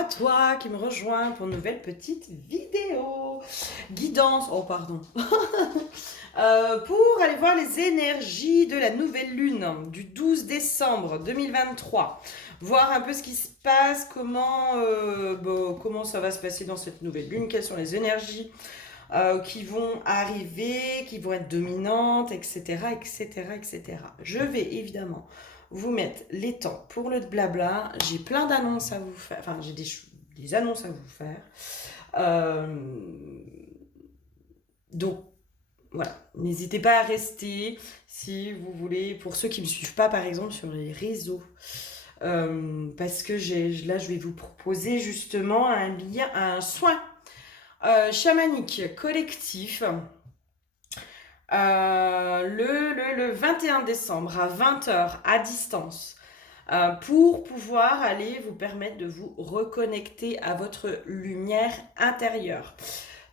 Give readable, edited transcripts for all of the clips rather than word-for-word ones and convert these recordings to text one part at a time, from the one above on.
à toi qui me rejoins pour une nouvelle petite vidéo. Guidance, oh pardon. Pour aller voir les énergies de la nouvelle lune du 12 décembre 2023. Voir un peu ce qui se passe, comment ça va se passer dans cette nouvelle lune, quelles sont les énergies qui vont arriver, qui vont être dominantes, etc., etc., etc. Je vais évidemment vous mettre les temps pour le blabla. J'ai plein d'annonces à vous faire, enfin j'ai des annonces à vous faire. Donc voilà, n'hésitez pas à rester si vous voulez, pour ceux qui ne me suivent pas par exemple sur les réseaux. Parce que là je vais vous proposer justement un soin chamanique collectif le 21 décembre à 20h à distance pour pouvoir aller vous permettre de vous reconnecter à votre lumière intérieure.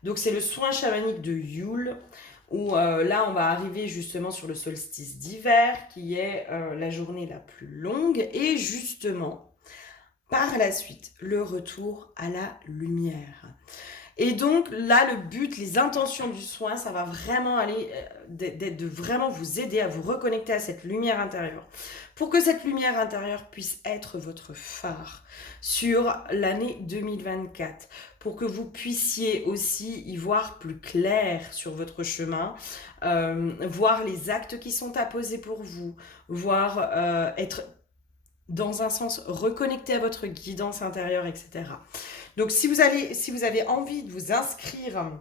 Donc c'est le soin chamanique de Yule où là on va arriver justement sur le solstice d'hiver qui est la journée la plus longue et justement par la suite le retour à la lumière. Et donc là, le but, les intentions du soin, ça va vraiment aller de vraiment vous aider à vous reconnecter à cette lumière intérieure. Pour que cette lumière intérieure puisse être votre phare sur l'année 2024. Pour que vous puissiez aussi y voir plus clair sur votre chemin, voir les actes qui sont à poser pour vous, voir être dans un sens reconnecté à votre guidance intérieure, etc. Donc si vous avez envie de vous inscrire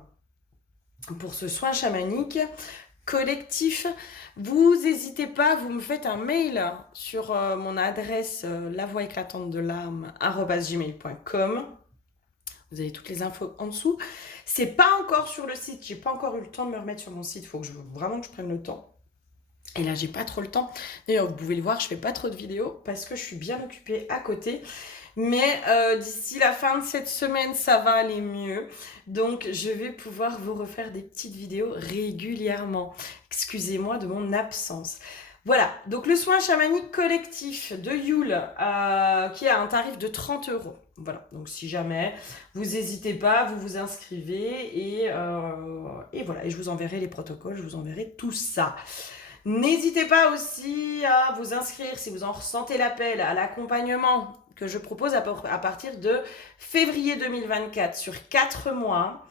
pour ce soin chamanique collectif, vous n'hésitez pas, vous me faites un mail sur mon adresse lavoixéclatante-de-l'âme@gmail.com. Vous avez toutes les infos en dessous. C'est pas encore sur le site, j'ai pas encore eu le temps de me remettre sur mon site, il faut que vraiment que je prenne le temps. Et là, j'ai pas trop le temps. D'ailleurs, vous pouvez le voir, je fais pas trop de vidéos parce que je suis bien occupée à côté. Mais d'ici la fin de cette semaine, ça va aller mieux. Donc, je vais pouvoir vous refaire des petites vidéos régulièrement. Excusez-moi de mon absence. Voilà, donc le soin chamanique collectif de Yule qui a un tarif de 30 euros. Voilà, donc si jamais, vous n'hésitez pas, vous vous inscrivez et voilà, et je vous enverrai les protocoles, je vous enverrai tout ça. N'hésitez pas aussi à vous inscrire si vous en ressentez l'appel à l'accompagnement que je propose à partir de février 2024 sur 4 mois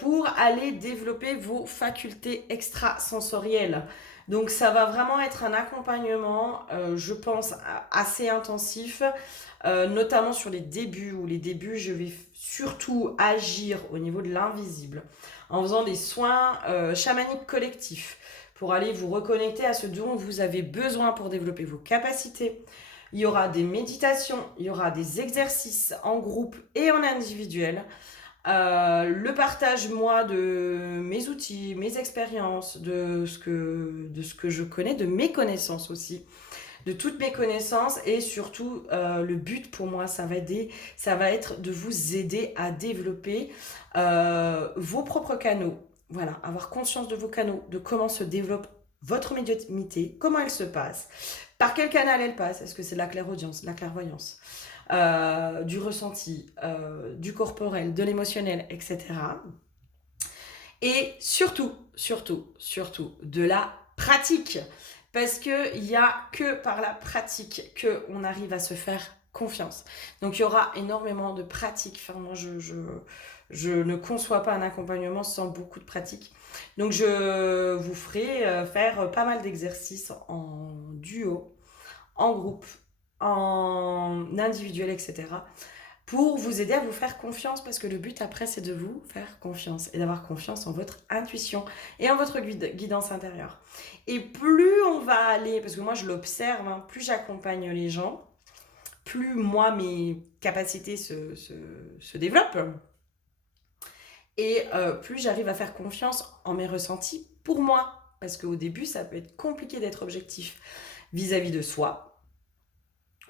pour aller développer vos facultés extrasensorielles. Donc ça va vraiment être un accompagnement, je pense, assez intensif, notamment sur les débuts, où les débuts, je vais surtout agir au niveau de l'invisible en faisant des soins chamaniques collectifs pour aller vous reconnecter à ce dont vous avez besoin pour développer vos capacités. Il y aura des méditations, il y aura des exercices en groupe et en individuel. Le partage, moi, de mes outils, mes expériences, de ce que je connais, de mes connaissances aussi, de toutes mes connaissances et surtout, le but pour moi, ça va être de vous aider à développer vos propres canaux. Voilà, avoir conscience de vos canaux, de comment se développe votre médiumnité, comment elle se passe, par quel canal elle passe, est-ce que c'est de la clairaudience, de la clairvoyance, du ressenti, du corporel, de l'émotionnel, etc. Et surtout, de la pratique. Parce qu'il n'y a que par la pratique qu'on arrive à se faire confiance. Donc il y aura énormément de pratique. Enfin, moi, je ne conçois pas un accompagnement sans beaucoup de pratique. Donc je vous ferai faire pas mal d'exercices en duo, en groupe, en individuel, etc. pour vous aider à vous faire confiance, parce que le but après, c'est de vous faire confiance et d'avoir confiance en votre intuition et en votre guidance intérieure. Et plus on va aller, parce que moi je l'observe, hein, plus j'accompagne les gens, plus moi mes capacités se développent et plus j'arrive à faire confiance en mes ressentis pour moi. Parce qu'au début, ça peut être compliqué d'être objectif vis-à-vis de soi.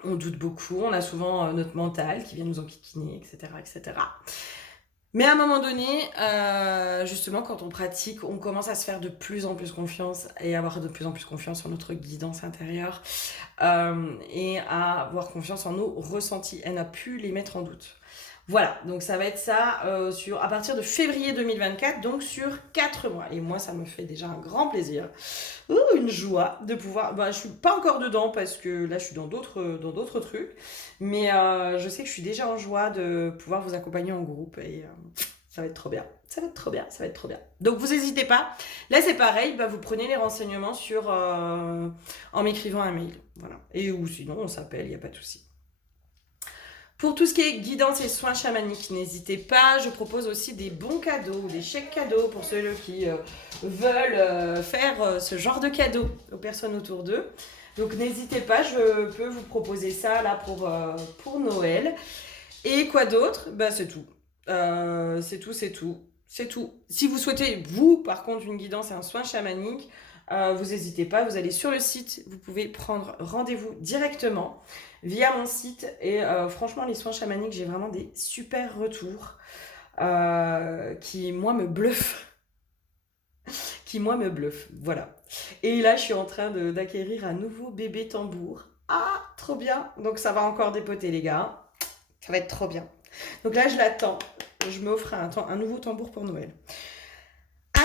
On doute beaucoup, on a souvent notre mental qui vient nous enquiquiner, etc., etc. Mais à un moment donné, justement, quand on pratique, on commence à se faire de plus en plus confiance et avoir de plus en plus confiance en notre guidance intérieure. et à avoir confiance en nos ressentis. Elle n'a pu les mettre en doute. Voilà, donc ça va être ça à partir de février 2024, donc sur 4 mois. Et moi, ça me fait déjà un grand plaisir, une joie de pouvoir... je suis pas encore dedans parce que là, je suis dans d'autres trucs. Mais je sais que je suis déjà en joie de pouvoir vous accompagner en groupe. Et ça va être trop bien. Ça va être trop bien, ça va être trop bien. Donc, vous n'hésitez pas. Là, c'est pareil, vous prenez les renseignements en m'écrivant un mail. Voilà. Et ou sinon, on s'appelle, il n'y a pas de souci. Pour tout ce qui est guidance et soins chamaniques, n'hésitez pas. Je propose aussi des bons cadeaux, des chèques cadeaux pour ceux qui veulent faire ce genre de cadeaux aux personnes autour d'eux. Donc n'hésitez pas, je peux vous proposer ça là pour Noël. Et quoi d'autre ? C'est tout. C'est tout. Si vous souhaitez, vous, par contre, une guidance et un soin chamanique, vous n'hésitez pas, vous allez sur le site, vous pouvez prendre rendez-vous directement via mon site. Et franchement, les soins chamaniques, j'ai vraiment des super retours qui, moi, me bluffent. Voilà. Et là, je suis en train d'acquérir un nouveau bébé tambour. Ah, trop bien. Donc, ça va encore dépoter, les gars. Ça va être trop bien. Donc là, je l'attends. Je m'offre un nouveau tambour pour Noël.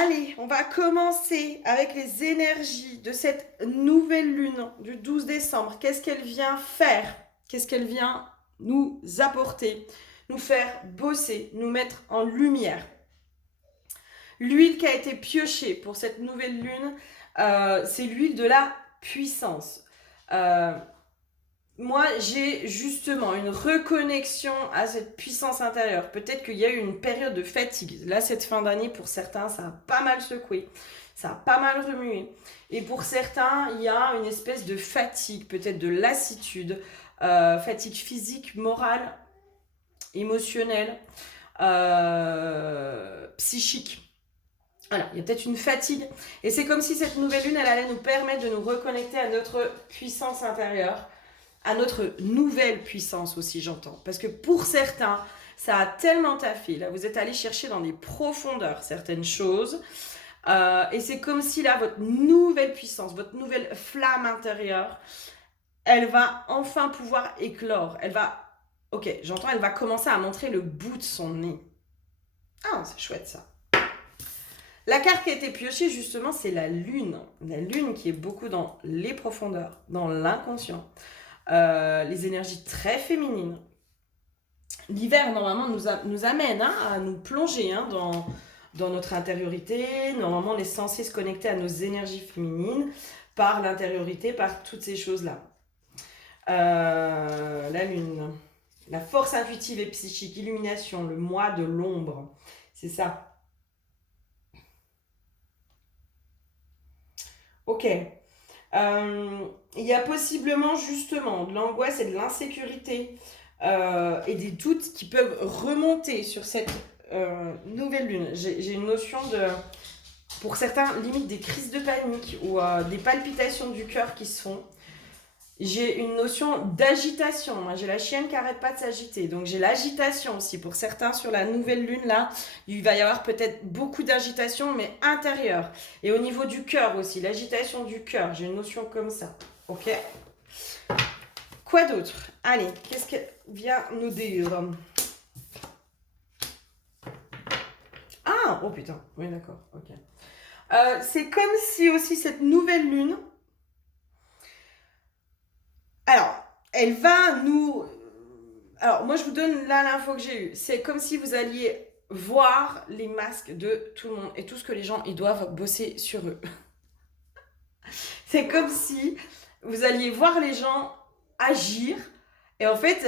Allez, on va commencer avec les énergies de cette nouvelle lune du 12 décembre. Qu'est-ce qu'elle vient faire ? Qu'est-ce qu'elle vient nous apporter ? Nous faire bosser, nous mettre en lumière. L'huile qui a été piochée pour cette nouvelle lune, c'est l'huile de la puissance. Moi, j'ai justement une reconnexion à cette puissance intérieure. Peut-être qu'il y a eu une période de fatigue. Là, cette fin d'année, pour certains, ça a pas mal secoué. Ça a pas mal remué. Et pour certains, il y a une espèce de fatigue, peut-être de lassitude, fatigue physique, morale, émotionnelle, psychique. Voilà, il y a peut-être une fatigue. Et c'est comme si cette nouvelle lune, elle allait nous permettre de nous reconnecter à notre puissance intérieure, à notre nouvelle puissance aussi, j'entends. Parce que pour certains, ça a tellement taffé. Là, vous êtes allés chercher dans des profondeurs certaines choses. Et c'est comme si là, votre nouvelle puissance, votre nouvelle flamme intérieure, elle va enfin pouvoir éclore. Elle va commencer à montrer le bout de son nez. Ah, c'est chouette ça. La carte qui a été piochée, justement, c'est la lune. La lune qui est beaucoup dans les profondeurs, dans l'inconscient. Les énergies très féminines. L'hiver, normalement, nous amène à nous plonger dans notre intériorité. Normalement, on est censé se connecter à nos énergies féminines par l'intériorité, par toutes ces choses-là. La lune, la force intuitive et psychique, illumination, le moi de l'ombre. C'est ça. Ok. Il y a possiblement justement de l'angoisse et de l'insécurité et des doutes qui peuvent remonter sur cette nouvelle lune. J'ai une notion pour certains, limite des crises de panique ou des palpitations du cœur qui se font. J'ai une notion d'agitation. Moi, j'ai la chienne qui n'arrête pas de s'agiter. Donc, j'ai l'agitation aussi. Pour certains, sur la nouvelle lune, là, il va y avoir peut-être beaucoup d'agitation, mais intérieure. Et au niveau du cœur aussi, l'agitation du cœur. J'ai une notion comme ça. Ok ? Quoi d'autre ? Allez, qu'est-ce qu'elle vient nous dire ? Ah, oh putain. Oui, d'accord. Ok. C'est comme si aussi cette nouvelle lune... Alors, elle va nous... Alors, moi, je vous donne là l'info que j'ai eue. C'est comme si vous alliez voir les masques de tout le monde et tout ce que les gens, ils doivent bosser sur eux. C'est comme si vous alliez voir les gens agir et en fait,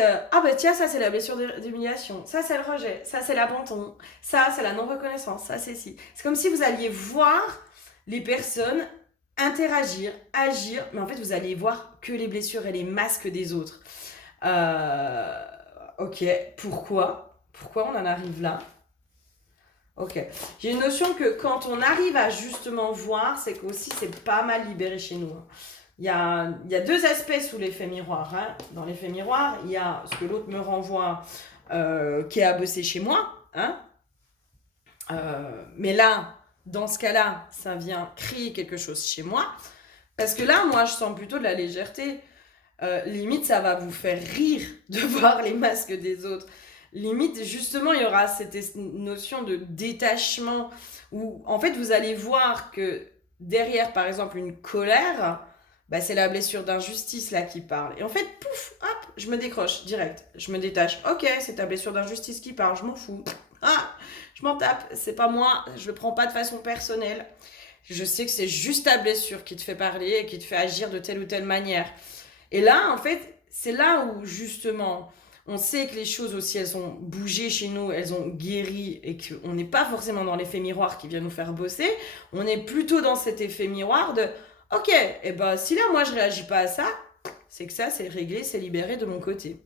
tiens, ça c'est la blessure d'humiliation, ça c'est le rejet, ça c'est l'abandon, ça c'est la non-reconnaissance, ça c'est ci. C'est comme si vous alliez voir les personnes interagir, agir, mais en fait vous alliez voir que les blessures et les masques des autres. Ok, pourquoi on en arrive là ? Ok, j'ai une notion que quand on arrive à justement voir, c'est qu'aussi c'est pas mal libéré chez nous. Il y a deux aspects sous l'effet miroir. Hein. Dans l'effet miroir, il y a ce que l'autre me renvoie qui est à bosser chez moi. Hein. Mais là, dans ce cas-là, ça vient créer quelque chose chez moi. Parce que là, moi, je sens plutôt de la légèreté. limite, ça va vous faire rire de voir les masques des autres. Limite, justement, il y aura cette notion de détachement où, en fait, vous allez voir que derrière, par exemple, une colère, bah, c'est la blessure d'injustice là qui parle. Et en fait, pouf, hop, je me décroche direct. Je me détache. Ok, c'est ta blessure d'injustice qui parle, je m'en fous. Ah, je m'en tape, c'est pas moi, je le prends pas de façon personnelle. Je sais que c'est juste ta blessure qui te fait parler et qui te fait agir de telle ou telle manière. Et là, en fait, c'est là où justement, on sait que les choses aussi, elles ont bougé chez nous, elles ont guéri et qu'on n'est pas forcément dans l'effet miroir qui vient nous faire bosser. On est plutôt dans cet effet miroir de, ok, et ben si là, moi, je réagis pas à ça, c'est que ça, c'est réglé, c'est libéré de mon côté.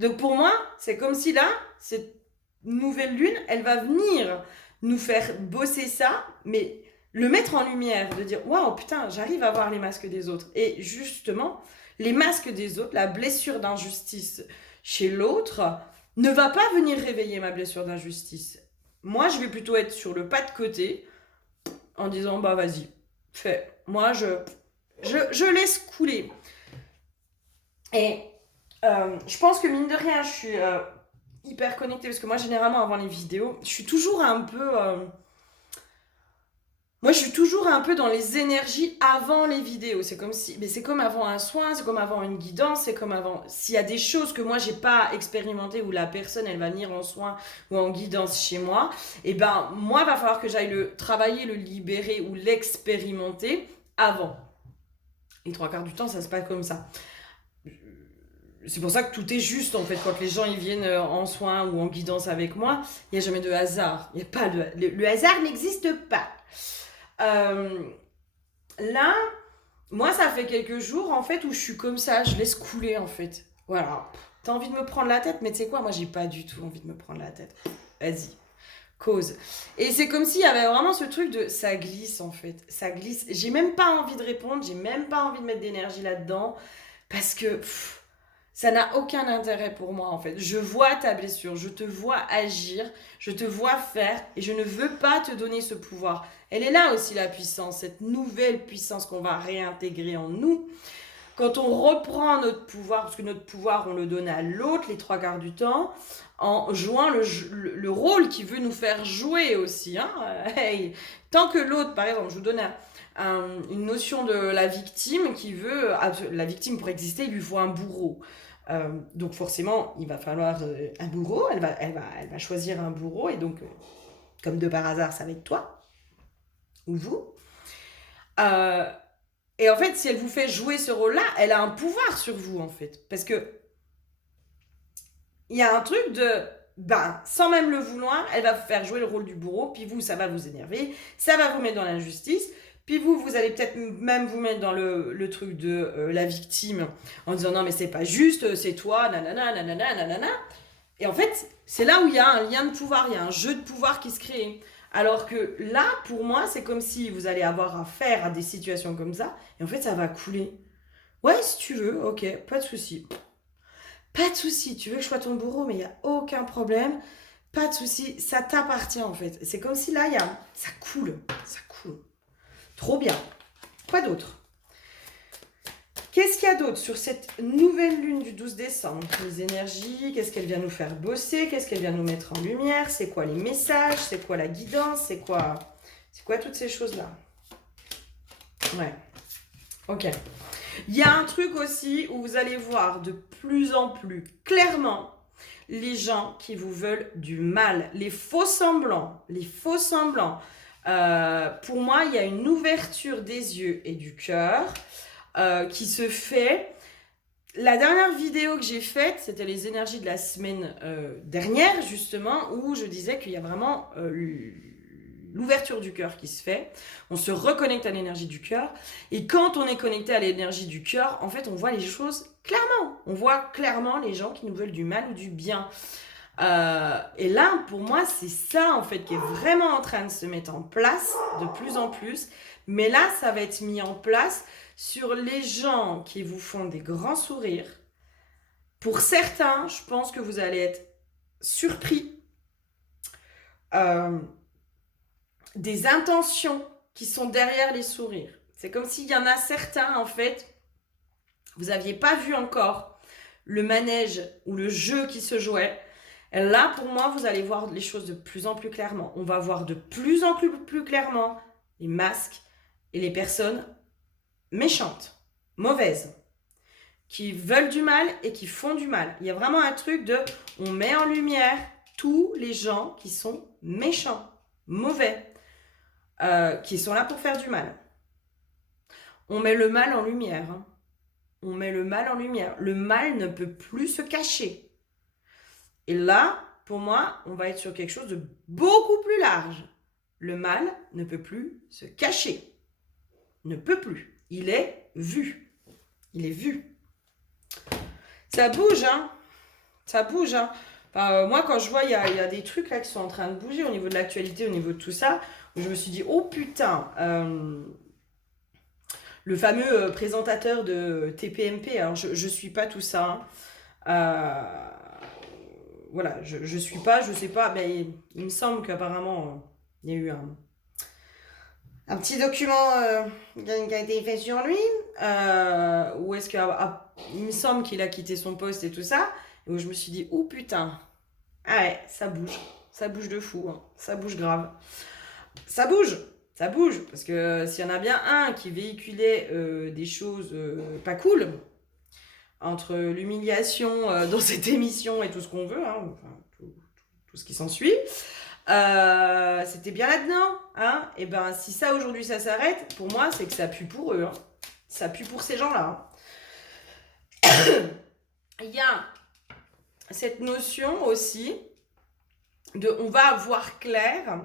Donc pour moi, c'est comme si là, cette nouvelle lune, elle va venir nous faire bosser ça, mais le mettre en lumière, de dire waouh, putain, j'arrive à voir les masques des autres. Et justement, les masques des autres, la blessure d'injustice chez l'autre, ne va pas venir réveiller ma blessure d'injustice. Moi, je vais plutôt être sur le pas de côté en disant bah vas-y, fais. Moi, je laisse couler. Et je pense que mine de rien, je suis hyper connectée parce que moi, généralement, avant les vidéos, je suis toujours un peu. Moi, je suis toujours un peu dans les énergies avant les vidéos. C'est comme si, mais c'est comme avant un soin, c'est comme avant une guidance, c'est comme avant. S'il y a des choses que moi j'ai pas expérimentées où la personne elle va venir en soin ou en guidance chez moi, et ben moi va falloir que j'aille le travailler, le libérer ou l'expérimenter avant. Et 3/4 du temps, ça se passe comme ça. C'est pour ça que tout est juste en fait quand les gens ils viennent en soins ou en guidance avec moi, il n'y a jamais de hasard. Il y a pas le hasard n'existe pas. Là, moi, ça fait quelques jours, en fait, où je suis comme ça, je laisse couler, en fait. Voilà. T'as envie de me prendre la tête, mais tu sais quoi, moi, j'ai pas du tout envie de me prendre la tête. Vas-y, cause. Et c'est comme s'il y avait vraiment ce truc de ça glisse, en fait. Ça glisse. J'ai même pas envie de répondre, j'ai même pas envie de mettre d'énergie là-dedans, parce que ça n'a aucun intérêt pour moi, en fait. Je vois ta blessure, je te vois agir, je te vois faire, et je ne veux pas te donner ce pouvoir. Elle est là aussi la puissance, cette nouvelle puissance qu'on va réintégrer en nous. Quand on reprend notre pouvoir, parce que notre pouvoir on le donne à l'autre les 3/4 du temps, en jouant le rôle qu'il veut nous faire jouer aussi. Hein. Hey. Tant que l'autre, par exemple, je vous donne une notion de la victime qui veut, la victime pour exister, il lui faut un bourreau. Donc forcément, il va falloir un bourreau, elle va choisir un bourreau, et donc, comme de par hasard, ça va être toi ou vous. Et en fait, si elle vous fait jouer ce rôle-là, elle a un pouvoir sur vous, en fait. Parce que il y a un truc de, ben, sans même le vouloir, elle va vous faire jouer le rôle du bourreau, puis vous, ça va vous énerver, ça va vous mettre dans l'injustice, puis vous allez peut-être même vous mettre dans le truc de la victime, en disant non mais c'est pas juste, c'est toi, nanana, nanana, nanana. Et en fait, c'est là où il y a un lien de pouvoir, il y a un jeu de pouvoir qui se crée. Alors que là, pour moi, c'est comme si vous allez avoir affaire à des situations comme ça, et en fait, ça va couler. Ouais, si tu veux, ok, pas de souci. Pas de souci, tu veux que je sois ton bourreau, mais il n'y a aucun problème. Pas de souci, ça t'appartient en fait. C'est comme si là, ça coule, ça coule. Trop bien. Quoi d'autre? Qu'est-ce qu'il y a d'autre sur cette nouvelle lune du 12 décembre? Les énergies, qu'est-ce qu'elle vient nous faire bosser? Qu'est-ce qu'elle vient nous mettre en lumière? C'est quoi les messages? C'est quoi la guidance? C'est quoi toutes ces choses-là? Ouais. Ok. Il y a un truc aussi où vous allez voir de plus en plus clairement les gens qui vous veulent du mal, les faux semblants, pour moi, il y a une ouverture des yeux et du cœur qui se fait. La dernière vidéo que j'ai faite, c'était les énergies de la semaine dernière, justement, où je disais qu'il y a vraiment l'ouverture du cœur qui se fait. On se reconnecte à l'énergie du cœur. Et quand on est connecté à l'énergie du cœur, en fait, on voit les choses clairement. On voit clairement les gens qui nous veulent du mal ou du bien. Et là, pour moi, c'est ça, en fait, qui est vraiment en train de se mettre en place de plus en plus. Mais là, ça va être mis en place sur les gens qui vous font des grands sourires. Pour certains, je pense que vous allez être surpris des intentions qui sont derrière les sourires. C'est comme s'il y en a certains, en fait, vous n'aviez pas vu encore le manège ou le jeu qui se jouait, là, pour moi, vous allez voir les choses de plus en plus clairement. On va voir de plus en plus clairement les masques et les personnes méchantes, mauvaises, qui veulent du mal et qui font du mal. Il y a vraiment un truc de, on met en lumière tous les gens qui sont méchants, mauvais, qui sont là pour faire du mal. On met le mal en lumière. Hein. On met le mal en lumière. Le mal ne peut plus se cacher. Et là, pour moi, on va être sur quelque chose de beaucoup plus large. Le mal ne peut plus se cacher. Ne peut plus. Il est vu. Il est vu. Ça bouge, hein. Ça bouge, hein. Enfin, moi, quand je vois, il y a des trucs là qui sont en train de bouger au niveau de l'actualité, au niveau de tout ça, où je me suis dit, oh putain, le fameux présentateur de TPMP, alors je suis pas tout ça, hein. Voilà, je suis pas, je sais pas, mais il me semble qu'apparemment, il y a eu un petit document qui a été fait sur lui, où est-ce qu'il me semble qu'il a quitté son poste et tout ça, et où je me suis dit, oh putain, ah ouais, ça bouge de fou, hein. Ça bouge grave, ça bouge, parce que s'il y en a bien un qui véhiculait des choses pas cool, entre l'humiliation dans cette émission et tout ce qu'on veut, hein, enfin, tout ce qui s'ensuit, c'était bien là-dedans. Hein, et ben si ça aujourd'hui ça s'arrête, pour moi c'est que ça pue pour eux. Hein. Ça pue pour ces gens-là. Hein. Il y a cette notion aussi de on va voir clair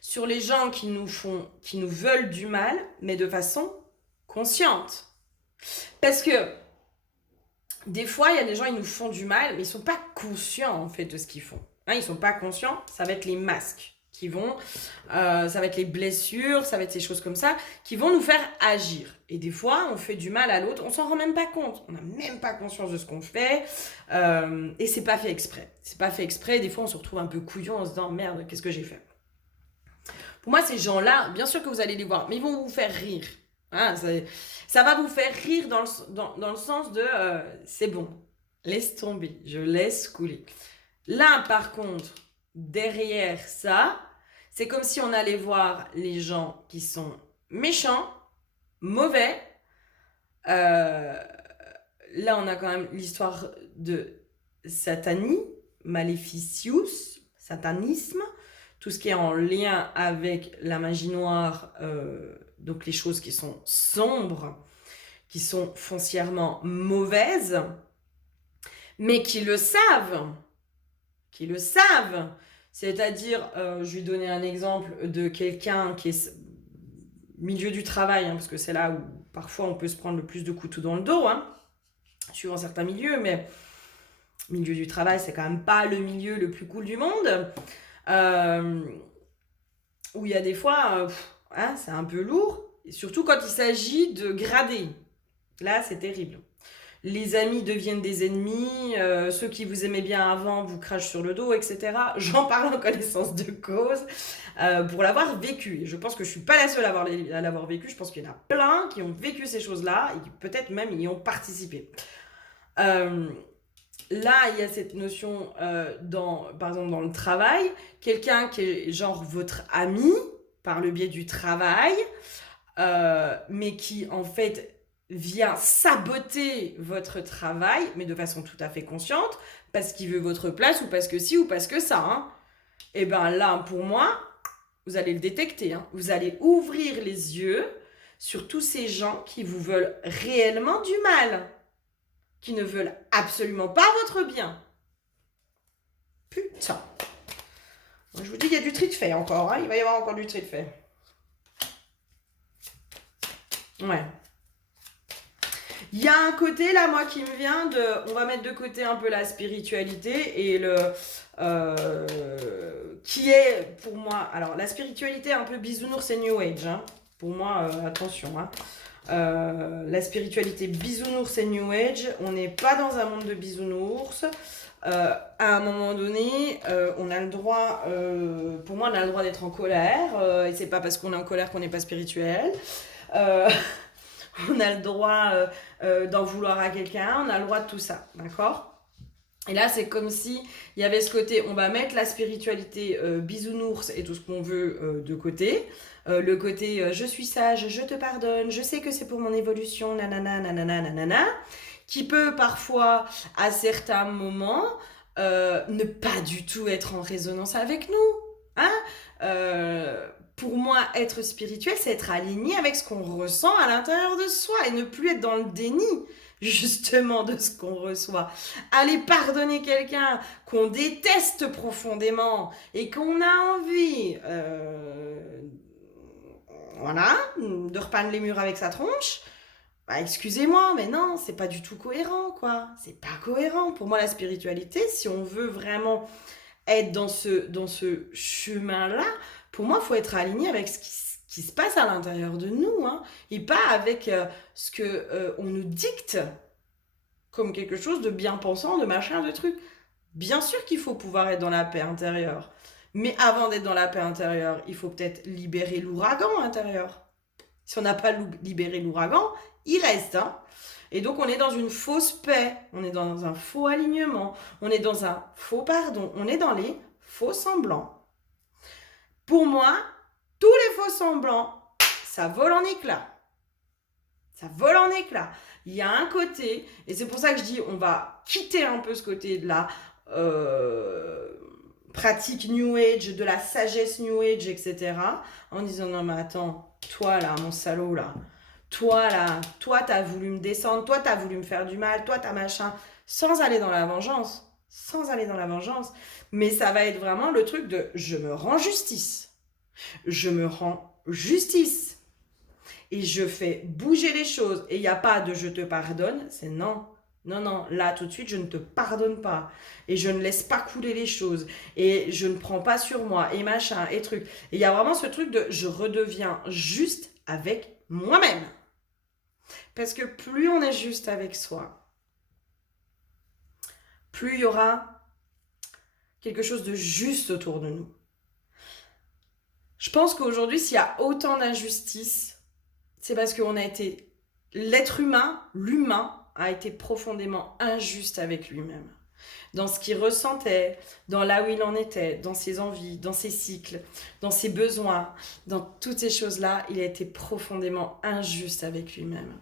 sur les gens qui nous veulent du mal, mais de façon consciente. Parce que des fois, il y a des gens, ils nous font du mal, mais ils sont pas conscients, en fait, de ce qu'ils font. Hein, ils sont pas conscients, ça va être les masques qui vont, ça va être les blessures, ça va être ces choses comme ça, qui vont nous faire agir. Et des fois, on fait du mal à l'autre, on s'en rend même pas compte. On n'a même pas conscience de ce qu'on fait, et c'est pas fait exprès. C'est pas fait exprès, des fois, on se retrouve un peu couillon en se disant, merde, qu'est-ce que j'ai fait? Pour moi, ces gens-là, bien sûr que vous allez les voir, mais ils vont vous faire rire. Hein, ça va vous faire rire dans le sens de c'est bon, laisse tomber, je laisse couler. Là, par contre, derrière ça, c'est comme si on allait voir les gens qui sont méchants, mauvais. Là, on a quand même l'histoire de Satanie, Maléficius, satanisme, tout ce qui est en lien avec la magie noire, donc les choses qui sont sombres, qui sont foncièrement mauvaises, mais qui le savent. C'est-à-dire, je vais donner un exemple de quelqu'un qui est milieu du travail, hein, parce que c'est là où parfois on peut se prendre le plus de couteaux dans le dos, hein, suivant certains milieux, mais milieu du travail, c'est quand même pas le milieu le plus cool du monde, où il y a des fois, hein, c'est un peu lourd, et surtout quand il s'agit de grader. Là, c'est terrible. Les amis deviennent des ennemis, ceux qui vous aimaient bien avant vous crachent sur le dos, etc. J'en parle en connaissance de cause pour l'avoir vécu. Et je pense que je ne suis pas la seule à l'avoir vécu. Je pense qu'il y en a plein qui ont vécu ces choses-là et qui peut-être même y ont participé. Là, il y a cette notion, par exemple dans le travail, quelqu'un qui est genre votre ami par le biais du travail, mais qui en fait vient saboter votre travail, mais de façon tout à fait consciente, parce qu'il veut votre place, ou parce que si, ou parce que ça. Hein. Et bien là, pour moi, vous allez le détecter. Hein. Vous allez ouvrir les yeux sur tous ces gens qui vous veulent réellement du mal, qui ne veulent absolument pas votre bien. Putain. Je vous dis, il y a du tri de fait encore. Hein. Il va y avoir encore du tri de fait. Ouais. Il y a un côté là, moi, qui me vient de... On va mettre de côté un peu la spiritualité et qui est, pour moi... Alors, la spiritualité un peu bisounours et New Age. Hein. Pour moi, attention. Hein. La spiritualité bisounours et New Age, on n'est pas dans un monde de bisounours. À un moment donné, on a le droit... pour moi, on a le droit d'être en colère. Et c'est pas parce qu'on est en colère qu'on n'est pas spirituel. on a le droit d'en vouloir à quelqu'un, on a le droit de tout ça, d'accord? Et là, c'est comme si il y avait ce côté, on va mettre la spiritualité bisounours et tout ce qu'on veut de côté. Le côté je suis sage, je te pardonne, je sais que c'est pour mon évolution, nanana, nanana, nanana, qui peut parfois, à certains moments, ne pas du tout être en résonance avec nous. Hein. Pour moi, être spirituel, c'est être aligné avec ce qu'on ressent à l'intérieur de soi et ne plus être dans le déni, justement, de ce qu'on reçoit. Aller pardonner quelqu'un qu'on déteste profondément et qu'on a envie, voilà, de repeindre les murs avec sa tronche. Bah, excusez-moi, mais non, c'est pas du tout cohérent, quoi. C'est pas cohérent. Pour moi, la spiritualité, si on veut vraiment être dans ce chemin-là, pour moi, il faut être aligné avec ce qui se passe à l'intérieur de nous, hein, et pas avec ce que on nous dicte comme quelque chose de bien pensant, de machin, de truc. Bien sûr qu'il faut pouvoir être dans la paix intérieure, mais avant d'être dans la paix intérieure, il faut peut-être libérer l'ouragan intérieur. Si on n'a pas libéré l'ouragan, il reste, hein. Et donc, on est dans une fausse paix, on est dans un faux alignement, on est dans un faux pardon, on est dans les faux semblants. Pour moi, tous les faux semblants, ça vole en éclats. Ça vole en éclats. Il y a un côté, et c'est pour ça que je dis, on va quitter un peu ce côté de la pratique New Age, de la sagesse New Age, etc. En disant, non mais attends, toi là, mon salaud là, toi là, toi t'as voulu me descendre, toi t'as voulu me faire du mal, toi t'as machin, sans aller dans la vengeance, mais ça va être vraiment le truc de je me rends justice, et je fais bouger les choses, et il n'y a pas de je te pardonne, c'est non, là tout de suite je ne te pardonne pas, et je ne laisse pas couler les choses, et je ne prends pas sur moi, et machin, et truc, et il y a vraiment ce truc de je redeviens juste avec moi-même. Parce que plus on est juste avec soi, plus il y aura quelque chose de juste autour de nous. Je pense qu'aujourd'hui, s'il y a autant d'injustice, c'est parce qu'on a été... l'humain a été profondément injuste avec lui-même. Dans ce qu'il ressentait, dans là où il en était, dans ses envies, dans ses cycles, dans ses besoins, dans toutes ces choses-là, il a été profondément injuste avec lui-même.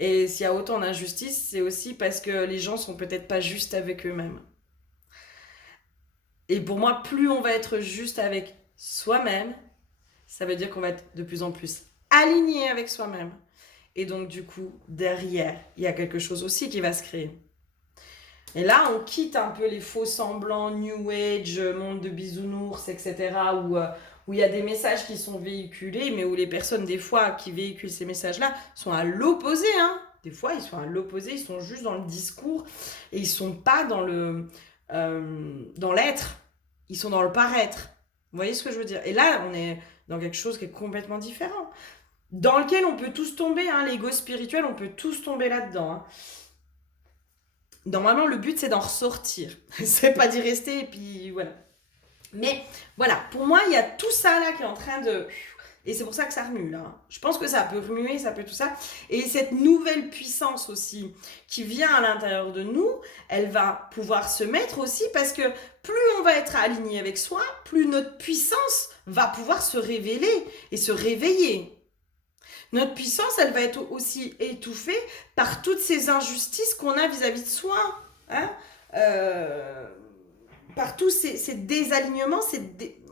Et s'il y a autant d'injustice, c'est aussi parce que les gens sont peut-être pas justes avec eux-mêmes. Et pour moi, plus on va être juste avec soi-même, ça veut dire qu'on va être de plus en plus aligné avec soi-même. Et donc, du coup, derrière, il y a quelque chose aussi qui va se créer. Et là, on quitte un peu les faux semblants, New Age, monde de bisounours, etc., où il y a des messages qui sont véhiculés, mais où les personnes, des fois, qui véhiculent ces messages-là, sont à l'opposé, hein. Des fois, ils sont à l'opposé, ils sont juste dans le discours, et ils sont pas dans l'être, ils sont dans le paraître. Vous voyez ce que je veux dire? Et là, on est dans quelque chose qui est complètement différent, dans lequel on peut tous tomber, hein, l'ego spirituel, on peut tous tomber là-dedans, hein. Normalement, le but, c'est d'en ressortir. C'est pas d'y rester et puis voilà. Mais voilà, pour moi, il y a tout ça là qui est en train de... Et c'est pour ça que ça remue là. Je pense que ça peut remuer, ça peut tout ça. Et cette nouvelle puissance aussi qui vient à l'intérieur de nous, elle va pouvoir se mettre aussi parce que plus on va être aligné avec soi, plus notre puissance va pouvoir se révéler et se réveiller. Notre puissance, elle va être aussi étouffée par toutes ces injustices qu'on a vis-à-vis de soi. Hein, par tous ces désalignements,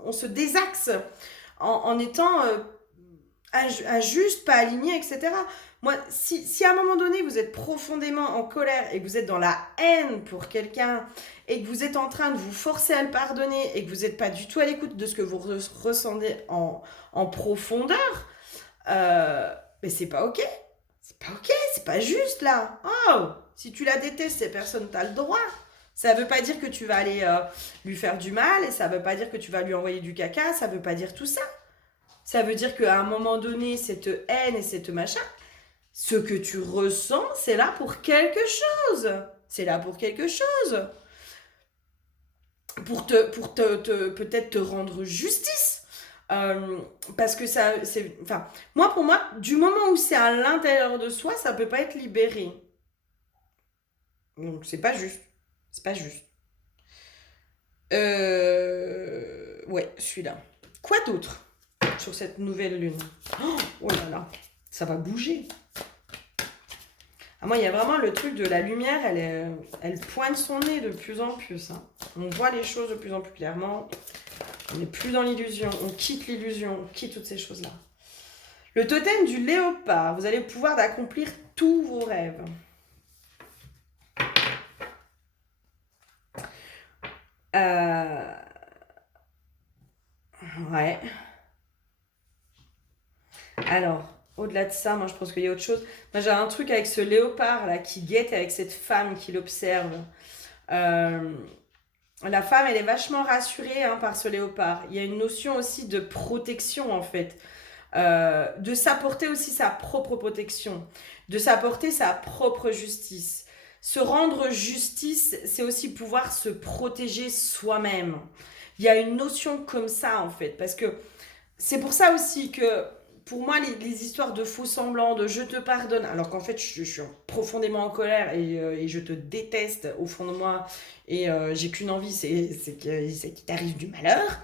on se désaxe en étant injuste, pas aligné, etc. Moi, si à un moment donné, vous êtes profondément en colère et que vous êtes dans la haine pour quelqu'un et que vous êtes en train de vous forcer à le pardonner et que vous n'êtes pas du tout à l'écoute de ce que vous ressentez en profondeur, mais c'est pas ok. C'est pas juste là. Oh, si tu la détestes, cette personne, t'as le droit. Ça veut pas dire que tu vas aller lui faire du mal, et ça veut pas dire que tu vas lui envoyer du caca, ça veut pas dire tout ça. Ça veut dire qu'à un moment donné, cette haine et cette machin, ce que tu ressens, c'est là pour quelque chose. C'est là pour quelque chose. Pour peut-être te rendre justice. Parce que ça, c'est, enfin, moi, pour moi, du moment où c'est à l'intérieur de soi, ça peut pas être libéré. Donc, c'est pas juste. C'est pas juste. Ouais, celui-là. Quoi d'autre sur cette nouvelle lune? Oh là là, ça va bouger. Ah, moi, il y a vraiment le truc de la lumière, elle pointe son nez de plus en plus. Hein. On voit les choses de plus en plus clairement. On n'est plus dans l'illusion, on quitte l'illusion, on quitte toutes ces choses-là. Le totem du léopard, vous allez pouvoir d'accomplir tous vos rêves. Ouais. Alors, au-delà de ça, moi je pense qu'il y a autre chose. Moi j'ai un truc avec ce léopard là qui guette avec cette femme qui l'observe. Euh, la femme elle est vachement rassurée hein, par ce léopard. Il y a une notion aussi de protection en fait. De s'apporter aussi sa propre protection, de s'apporter sa propre justice. Se rendre justice, c'est aussi pouvoir se protéger soi-même. Il y a une notion comme ça en fait, parce que c'est pour ça aussi que pour moi les histoires de faux semblants, de je te pardonne, alors qu'en fait je suis profondément en colère et je te déteste au fond de moi et j'ai qu'une envie, c'est qu'il t'arrive du malheur.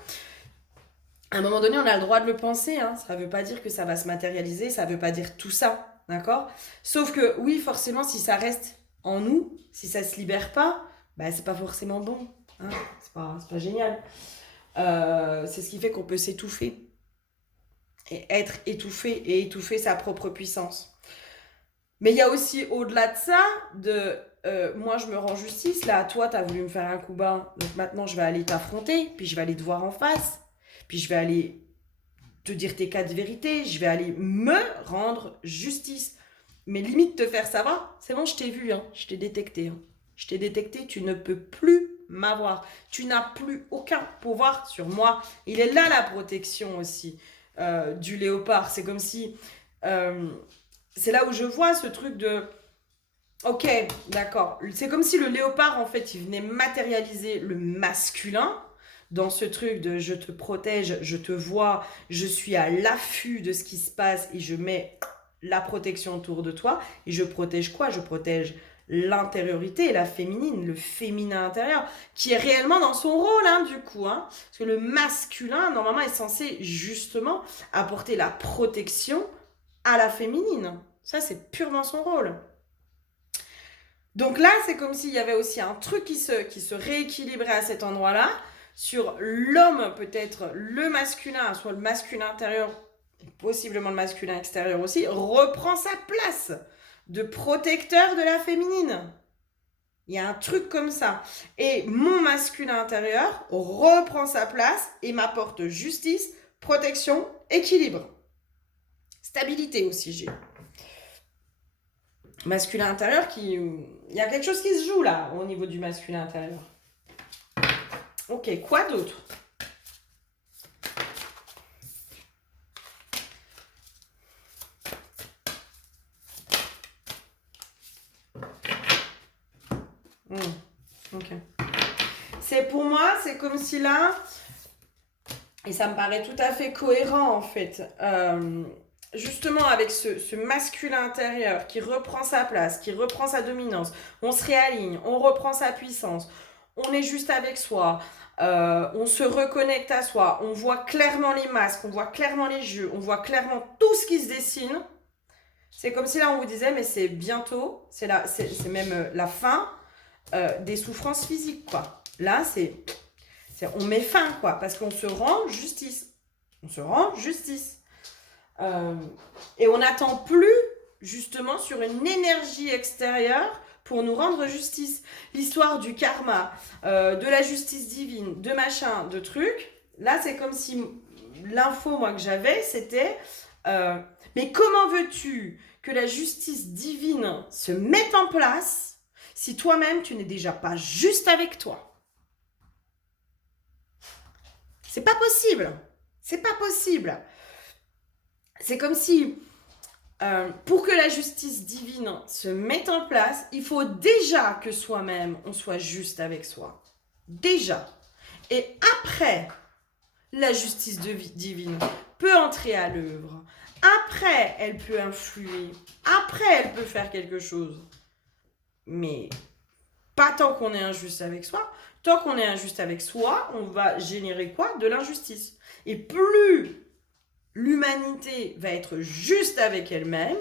À un moment donné, on a le droit de le penser, hein. Ça ne veut pas dire que ça va se matérialiser, ça ne veut pas dire tout ça, d'accord? Sauf que oui, forcément, si ça reste en nous, si ça ne se libère pas, bah, c'est pas forcément bon, hein. C'est pas génial. C'est ce qui fait qu'on peut s'étouffer et être étouffé et étouffer sa propre puissance. Mais il y a aussi au-delà de ça, moi je me rends justice, là, toi tu as voulu me faire un coup bas, donc maintenant je vais aller t'affronter, puis je vais aller te voir en face, puis je vais aller te dire tes cas de vérité, je vais aller me rendre justice. Mais limite te faire savoir, c'est bon, je t'ai vu, hein, je t'ai détecté. Hein. Je t'ai détecté, tu ne peux plus m'avoir. Tu n'as plus aucun pouvoir sur moi. Il est là la protection aussi du léopard. C'est comme si... c'est là où je vois ce truc de... Ok, d'accord. C'est comme si le léopard, en fait, il venait matérialiser le masculin dans ce truc de je te protège, je te vois, je suis à l'affût de ce qui se passe et je mets la protection autour de toi. Et je protège quoi? Je protège l'intériorité, la féminine, le féminin intérieur, qui est réellement dans son rôle, hein, du coup. Hein. Parce que le masculin, normalement, est censé justement apporter la protection à la féminine. Ça, c'est purement son rôle. Donc là, c'est comme s'il y avait aussi un truc qui se rééquilibrait à cet endroit-là, sur l'homme peut-être, le masculin, soit le masculin intérieur, possiblement le masculin extérieur aussi, reprend sa place de protecteur de la féminine. Il y a un truc comme ça. Et mon masculin intérieur reprend sa place et m'apporte justice, protection, équilibre. Stabilité aussi, j'ai. Masculin intérieur qui... Il y a quelque chose qui se joue là, au niveau du masculin intérieur. Ok, quoi d'autre? Ok. C'est pour moi, c'est comme si là, et ça me paraît tout à fait cohérent en fait, justement avec ce masculin intérieur qui reprend sa place, qui reprend sa dominance, on se réaligne, on reprend sa puissance, on est juste avec soi, on se reconnecte à soi, on voit clairement les masques, on voit clairement les jeux, on voit clairement tout ce qui se dessine. C'est comme si là on vous disait, mais c'est bientôt, c'est même la fin des souffrances physiques, quoi. Là, on met fin, quoi, parce qu'on se rend justice. On se rend justice. Et on n'attend plus, justement, sur une énergie extérieure pour nous rendre justice. L'histoire du karma, de la justice divine, de machin, de trucs. Là, c'est comme si l'info, moi, que j'avais, c'était... mais comment veux-tu que la justice divine se mette en place si toi-même, tu n'es déjà pas juste avec toi? C'est pas possible. C'est pas possible. C'est comme si, pour que la justice divine se mette en place, il faut déjà que soi-même, on soit juste avec soi. Déjà. Et après, la justice divine peut entrer à l'œuvre. Après, elle peut influer. Après, elle peut faire quelque chose. Mais pas tant qu'on est injuste avec soi. Tant qu'on est injuste avec soi, on va générer quoi? De l'injustice. Et plus l'humanité va être juste avec elle-même,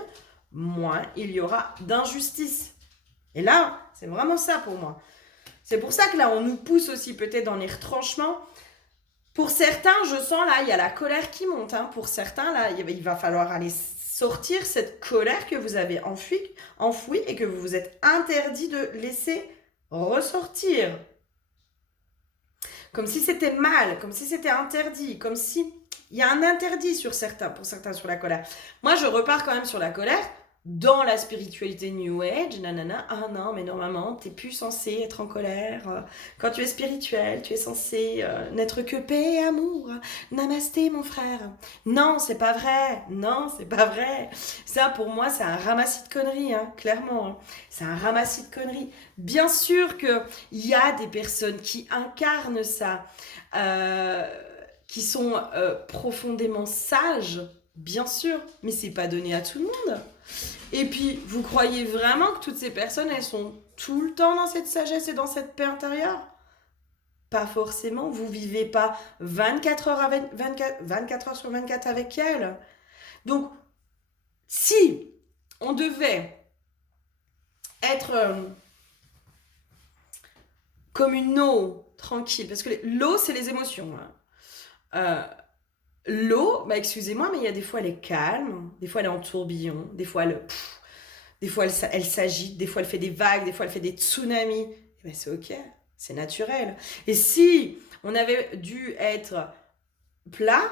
moins il y aura d'injustice. Et là, c'est vraiment ça pour moi. C'est pour ça que là, on nous pousse aussi peut-être dans les retranchements. Pour certains, je sens là, il y a la colère qui monte. Hein. Pour certains, là, il va falloir aller sortir cette colère que vous avez enfouie et que vous vous êtes interdit de laisser ressortir. Comme si c'était mal, comme si c'était interdit, comme si il y a un interdit pour certains sur la colère. Moi, je repars quand même sur la colère dans la spiritualité New Age, nanana. Ah non, mais normalement, t'es plus censé être en colère. Quand tu es spirituel, tu es censé n'être que paix et amour. Namasté, mon frère. Non, c'est pas vrai. Non, c'est pas vrai. Ça, pour moi, c'est un ramassis de conneries, hein, clairement. Hein. C'est un ramassis de conneries. Bien sûr qu'il y a des personnes qui incarnent ça, qui sont profondément sages, bien sûr, mais c'est pas donné à tout le monde. Et puis, vous croyez vraiment que toutes ces personnes, elles sont tout le temps dans cette sagesse et dans cette paix intérieure? Pas forcément. Vous vivez pas 24 heures sur 24 avec elles. Donc, si on devait être comme une eau tranquille, parce que l'eau, c'est les émotions. Hein. L'eau, bah excusez-moi, mais il y a des fois elle est calme, des fois elle est en tourbillon, des fois elle s'agite, des fois elle fait des vagues, des fois elle fait des tsunamis. Et ben c'est ok, c'est naturel. Et si on avait dû être plat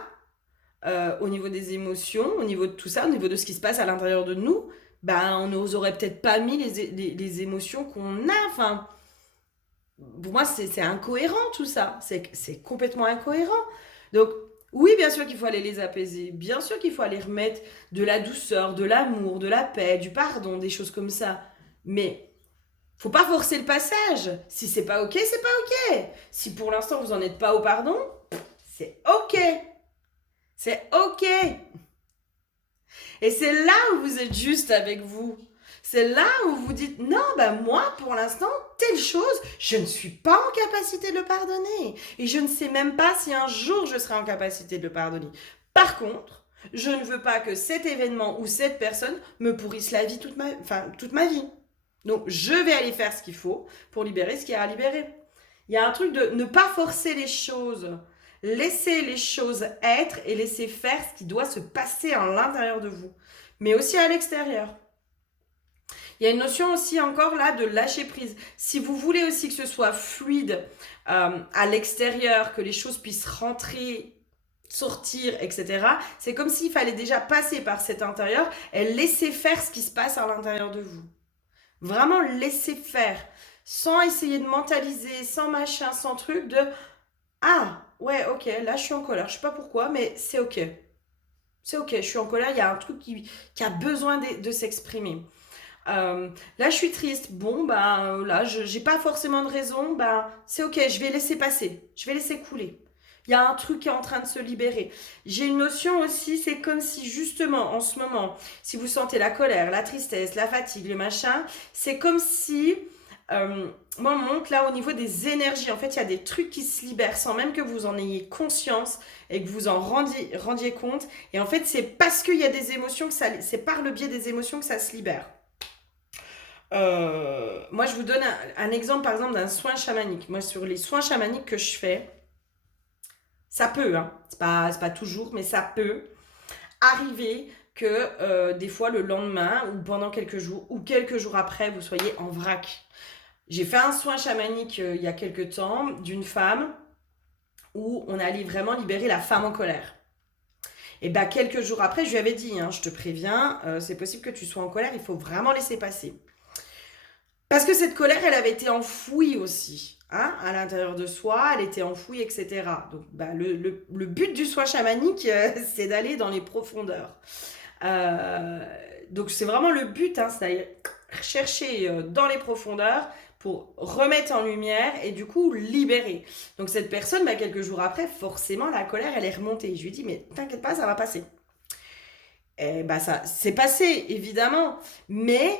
au niveau des émotions, au niveau de tout ça, au niveau de ce qui se passe à l'intérieur de nous, ben on n'aurait peut-être pas mis les émotions qu'on a. Enfin, pour moi c'est incohérent tout ça, c'est complètement incohérent. Donc oui, bien sûr qu'il faut aller les apaiser. Bien sûr qu'il faut aller remettre de la douceur, de l'amour, de la paix, du pardon, des choses comme ça. Mais faut pas forcer le passage. Si c'est pas ok, c'est pas ok. Si pour l'instant vous en êtes pas au pardon, c'est ok. C'est ok. Et c'est là où vous êtes juste avec vous. C'est là où vous dites non, ben moi pour l'instant, telle chose, je ne suis pas en capacité de le pardonner. Et je ne sais même pas si un jour je serai en capacité de le pardonner. Par contre, je ne veux pas que cet événement ou cette personne me pourrisse la vie toute ma vie. Donc je vais aller faire ce qu'il faut pour libérer ce qu'il y a à libérer. Il y a un truc de ne pas forcer les choses. Laisser les choses être et laisser faire ce qui doit se passer à l'intérieur de vous. Mais aussi à l'extérieur. Il y a une notion aussi encore là de lâcher prise. Si vous voulez aussi que ce soit fluide à l'extérieur, que les choses puissent rentrer, sortir, etc., c'est comme s'il fallait déjà passer par cet intérieur et laisser faire ce qui se passe à l'intérieur de vous. Vraiment laisser faire, sans essayer de mentaliser, sans machin, sans truc, de « Ah, ouais, ok, là je suis en colère, je sais pas pourquoi, mais c'est ok. C'est ok, je suis en colère, il y a un truc qui a besoin de s'exprimer. » Là, je suis triste. Bon, ben là, j'ai pas forcément de raison. Ben, c'est ok, je vais laisser passer. Je vais laisser couler. Il y a un truc qui est en train de se libérer. J'ai une notion aussi, c'est comme si justement, en ce moment, si vous sentez la colère, la tristesse, la fatigue, le machin, c'est comme si, moi, on monte là au niveau des énergies. En fait, il y a des trucs qui se libèrent sans même que vous en ayez conscience et que vous en rendiez compte. Et en fait, c'est parce qu'il y a des émotions c'est par le biais des émotions que ça se libère. Moi, je vous donne un exemple, par exemple, d'un soin chamanique. Moi, sur les soins chamaniques que je fais, ça peut, hein, c'est pas toujours, mais ça peut arriver que des fois, le lendemain, ou pendant quelques jours, ou quelques jours après, vous soyez en vrac. J'ai fait un soin chamanique il y a quelques temps d'une femme où on allait vraiment libérer la femme en colère. Et bien, quelques jours après, je lui avais dit, hein, je te préviens, c'est possible que tu sois en colère, il faut vraiment laisser passer. Parce que cette colère, elle avait été enfouie aussi, hein, à l'intérieur de soi, elle était enfouie, etc. Donc, bah, le but du soin chamanique, c'est d'aller dans les profondeurs. Donc, c'est vraiment le but, hein, c'est d'aller chercher dans les profondeurs pour remettre en lumière et du coup libérer. Donc cette personne, bah, quelques jours après, forcément, la colère, elle est remontée. Je lui dis, mais t'inquiète pas, ça va passer. Et bah ça c'est passé, évidemment. Mais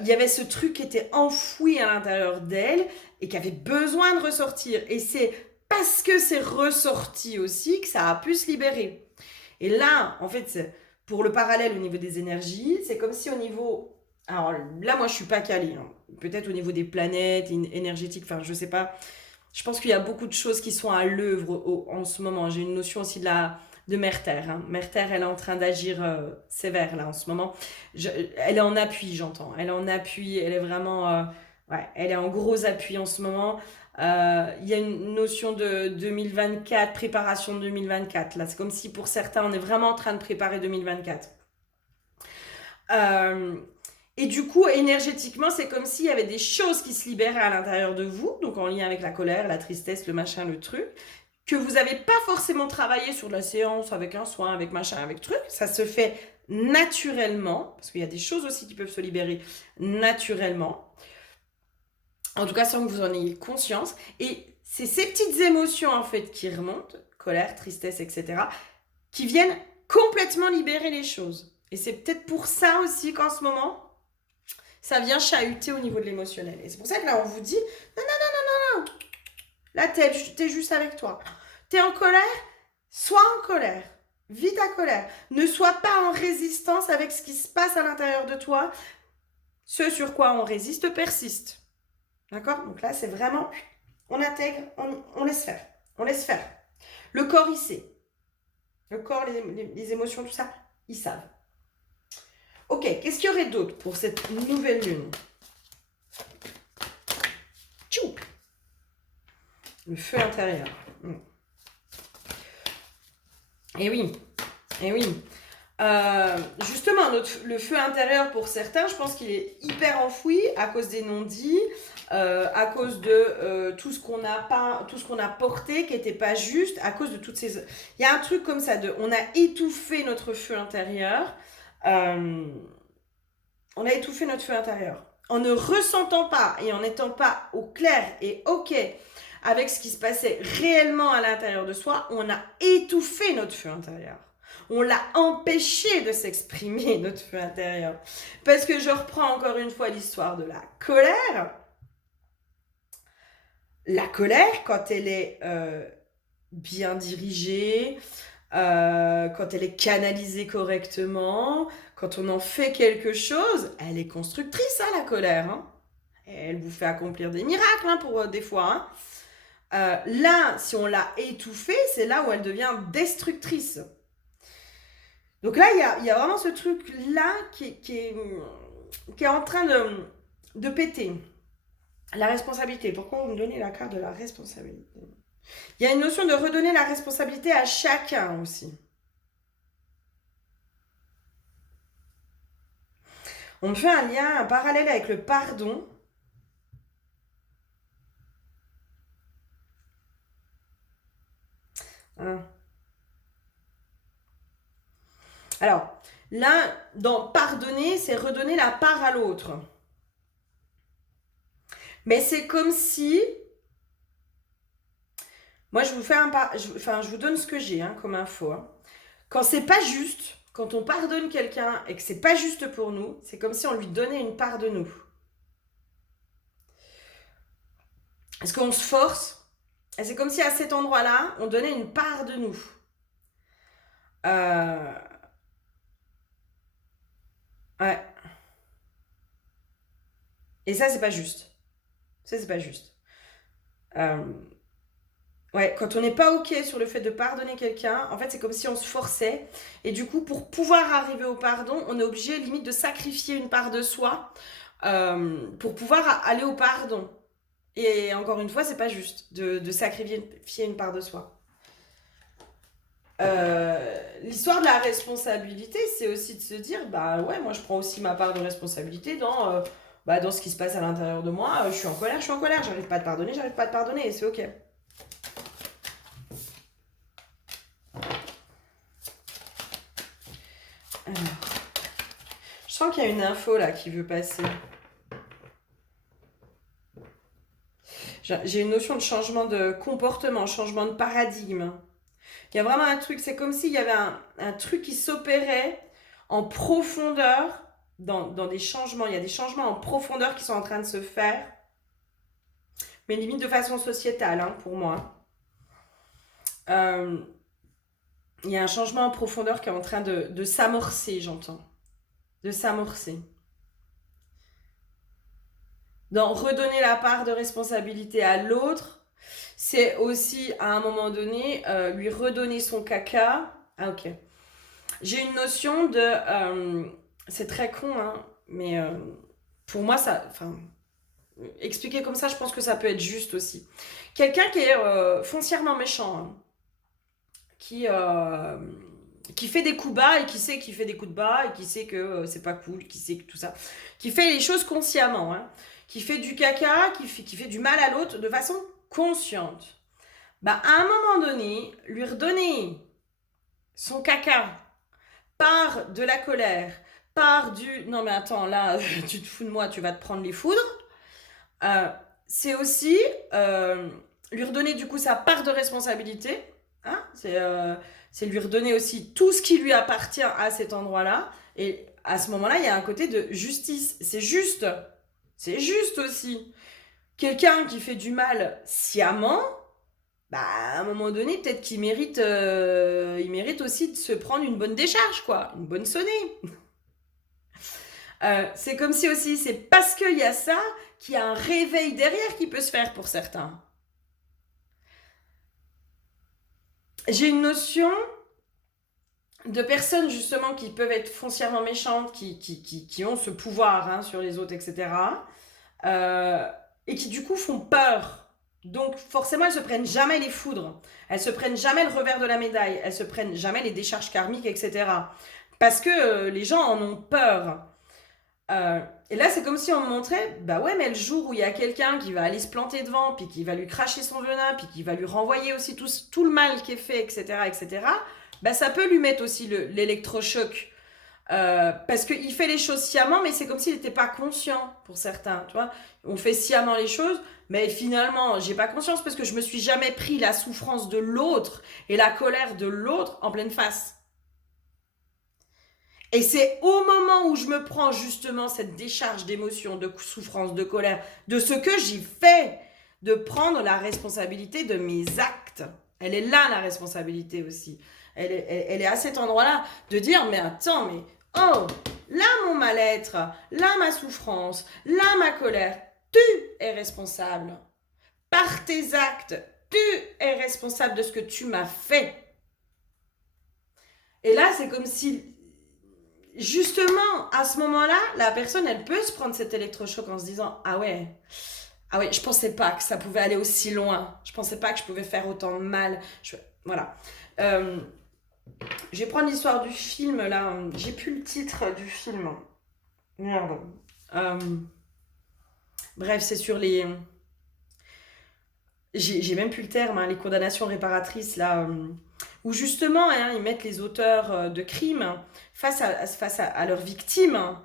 il y avait ce truc qui était enfoui à l'intérieur d'elle et qui avait besoin de ressortir. Et c'est parce que c'est ressorti aussi que ça a pu se libérer. Et là, en fait, pour le parallèle au niveau des énergies, c'est comme si au niveau... Alors là, moi, je suis pas calée, hein. Peut-être au niveau des planètes énergétiques, enfin, je sais pas. Je pense qu'il y a beaucoup de choses qui sont à l'œuvre en ce moment. J'ai une notion aussi de Mère Terre, hein. Mère Terre, elle est en train d'agir sévère là en ce moment. Elle est en appui, j'entends. Elle est en appui, elle est vraiment... ouais, elle est en gros appui en ce moment. Il y a une notion de 2024, préparation de 2024. Là, c'est comme si pour certains, on est vraiment en train de préparer 2024. Euh, et du coup, énergétiquement, c'est comme s'il y avait des choses qui se libéraient à l'intérieur de vous, donc en lien avec la colère, la tristesse, le machin, le truc, que vous n'avez pas forcément travaillé sur la séance avec un soin, avec machin, avec truc. Ça se fait naturellement, parce qu'il y a des choses aussi qui peuvent se libérer naturellement. En tout cas, sans que vous en ayez conscience. Et c'est ces petites émotions, en fait, qui remontent, colère, tristesse, etc., qui viennent complètement libérer les choses. Et c'est peut-être pour ça aussi qu'en ce moment, ça vient chahuter au niveau de l'émotionnel. Et c'est pour ça que là, on vous dit, non, non, non, non, non, non. Là, t'es juste avec toi. T'es en colère, sois en colère. Vis ta colère. Ne sois pas en résistance avec ce qui se passe à l'intérieur de toi. Ce sur quoi on résiste persiste. D'accord? Donc là, c'est vraiment, on intègre, on laisse faire. On laisse faire. Le corps, il sait. Le corps, les émotions, tout ça, ils savent. Ok, qu'est-ce qu'il y aurait d'autre pour cette nouvelle lune? Tchou! Le feu intérieur. Et oui, et oui. Justement, le feu intérieur, pour certains, je pense qu'il est hyper enfoui à cause des non-dits, à cause de tout ce qu'on a porté qui n'était pas juste, à cause de toutes ces... Il y a un truc comme ça, on a étouffé notre feu intérieur. On a étouffé notre feu intérieur. En ne ressentant pas et en n'étant pas au clair et ok avec ce qui se passait réellement à l'intérieur de soi, on a étouffé notre feu intérieur. On l'a empêché de s'exprimer, notre feu intérieur. Parce que je reprends encore une fois l'histoire de la colère. La colère, quand elle est bien dirigée, quand elle est canalisée correctement, quand on en fait quelque chose, elle est constructrice, hein, la colère. Hein. Elle vous fait accomplir des miracles, hein, pour des fois. Hein. Là, si on l'a étouffée, c'est là où elle devient destructrice. Donc là, il y a vraiment ce truc-là qui est en train de péter. La responsabilité. Pourquoi vous me donnez la carte de la responsabilité? Il y a une notion de redonner la responsabilité à chacun aussi. On me fait un lien, un parallèle avec le pardon. Alors, là, dans pardonner, c'est redonner la part à l'autre. Mais c'est comme si... Moi, je vous donne ce que j'ai, hein, comme info. Hein. Quand c'est pas juste, quand on pardonne quelqu'un et que c'est pas juste pour nous, c'est comme si on lui donnait une part de nous. Est-ce qu'on se force? Et c'est comme si à cet endroit-là, on donnait une part de nous. Ouais. Et ça, c'est pas juste. Ça, c'est pas juste. Ouais, quand on n'est pas OK sur le fait de pardonner quelqu'un, en fait, c'est comme si on se forçait. Et du coup, pour pouvoir arriver au pardon, on est obligé, limite, de sacrifier une part de soi pour pouvoir aller au pardon. Et encore une fois, c'est pas juste de sacrifier une part de soi. L'histoire de la responsabilité, c'est aussi de se dire, bah ouais, moi je prends aussi ma part de responsabilité dans ce qui se passe à l'intérieur de moi. Je suis en colère, j'arrive pas à te pardonner, et c'est ok. Alors, je sens qu'il y a une info là qui veut passer. J'ai une notion de changement de comportement, changement de paradigme. Il y a vraiment un truc, c'est comme s'il y avait un truc qui s'opérait en profondeur dans des changements. Il y a des changements en profondeur qui sont en train de se faire, mais limite de façon sociétale, hein, pour moi. Euh, il y a un changement en profondeur qui est en train de s'amorcer, j'entends. De s'amorcer. Dans redonner la part de responsabilité à l'autre, c'est aussi à un moment donné lui redonner son caca. Ah ok. J'ai une notion de... c'est très con, hein, mais pour moi, ça... Enfin, expliquer comme ça, je pense que ça peut être juste aussi. Quelqu'un qui est foncièrement méchant, hein, qui fait des coups bas et qui sait qu'il fait des coups de bas et qui sait que c'est pas cool, qui sait que tout ça, qui fait les choses consciemment, hein, qui fait du caca, qui fait du mal à l'autre de façon consciente. Bah, à un moment donné, lui redonner son caca par de la colère, par du non mais attends là, tu te fous de moi, tu vas te prendre les foudres, c'est aussi lui redonner du coup sa part de responsabilité, hein, c'est lui redonner aussi tout ce qui lui appartient à cet endroit-là, et à ce moment-là, il y a un côté de justice, c'est juste aussi. Quelqu'un qui fait du mal sciemment, bah, à un moment donné, peut-être qu'il mérite, il mérite aussi de se prendre une bonne décharge, quoi, une bonne sonnée. C'est comme si aussi, c'est parce qu'il y a ça qu'il y a un réveil derrière qui peut se faire pour certains. J'ai une notion de personnes justement qui peuvent être foncièrement méchantes, qui ont ce pouvoir, hein, sur les autres, etc. Et qui du coup font peur. Donc forcément, elles se prennent jamais les foudres, elles se prennent jamais le revers de la médaille, elles se prennent jamais les décharges karmiques, etc. Parce que les gens en ont peur. Et là, c'est comme si on me montrait, bah ouais, mais le jour où il y a quelqu'un qui va aller se planter devant, puis qui va lui cracher son venin, puis qui va lui renvoyer aussi tout le mal qui est fait, etc., etc., bah ça peut lui mettre aussi l'électrochoc. Parce qu'il fait les choses sciemment, mais c'est comme s'il n'était pas conscient pour certains, tu vois. On fait sciemment les choses, mais finalement, j'ai pas conscience parce que je me suis jamais pris la souffrance de l'autre et la colère de l'autre en pleine face. Et c'est au moment où je me prends justement cette décharge d'émotions, de souffrance, de colère, de ce que j'ai fait, de prendre la responsabilité de mes actes. Elle est là, la responsabilité aussi. Elle est à cet endroit-là de dire, mais attends, mais oh, là mon mal-être, là ma souffrance, là ma colère, tu es responsable. Par tes actes, tu es responsable de ce que tu m'as fait. Et là, c'est comme si justement, à ce moment-là, la personne, elle peut se prendre cet électrochoc en se disant, ah ouais, je pensais pas que ça pouvait aller aussi loin. Je pensais pas que je pouvais faire autant de mal. Voilà. Je vais prendre l'histoire du film, là. J'ai plus le titre du film. Merde. Bref, c'est sur les... J'ai même plus le terme, hein, les condamnations réparatrices, là, où justement, hein, ils mettent les auteurs de crimes face à leurs victimes,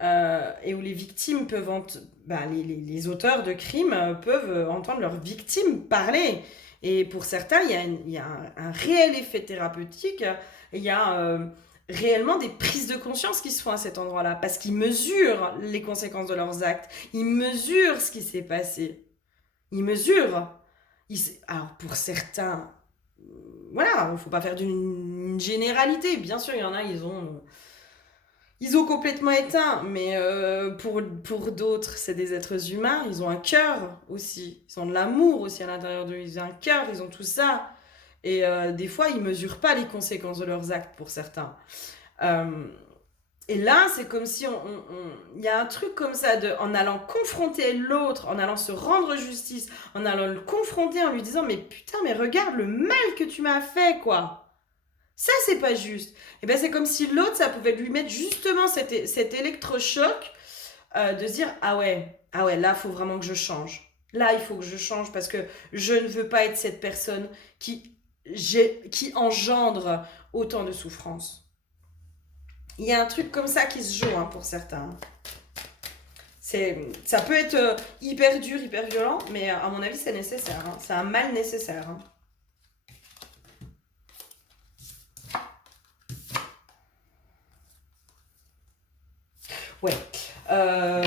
et où les victimes peuvent... les auteurs de crimes peuvent entendre leurs victimes parler. Et pour certains, il y a un réel effet thérapeutique, il y a réellement des prises de conscience qui se font à cet endroit-là, parce qu'ils mesurent les conséquences de leurs actes, ils mesurent ce qui s'est passé, ils mesurent. Alors pour certains, voilà, il ne faut pas faire d'une généralité, bien sûr, il y en a, ils ont complètement éteint, mais pour d'autres, c'est des êtres humains, ils ont un cœur aussi, ils ont de l'amour aussi à l'intérieur d'eux, ils ont un cœur, ils ont tout ça. Et des fois, ils ne mesurent pas les conséquences de leurs actes pour certains. Et là, c'est comme si il y a un truc comme ça, en allant confronter l'autre, en allant se rendre justice, en allant le confronter, en lui disant, mais putain, mais regarde le mal que tu m'as fait, quoi. Ça, c'est pas juste. Et ben, c'est comme si l'autre, ça pouvait lui mettre justement cet électrochoc de se dire, ah ouais, là, il faut vraiment que je change. Là, il faut que je change parce que je ne veux pas être cette personne qui engendre autant de souffrance. Il y a un truc comme ça qui se joue, hein, pour certains. Ça peut être hyper dur, hyper violent, mais à mon avis, c'est nécessaire. Hein. C'est un mal nécessaire. Hein. Ouais. Ah,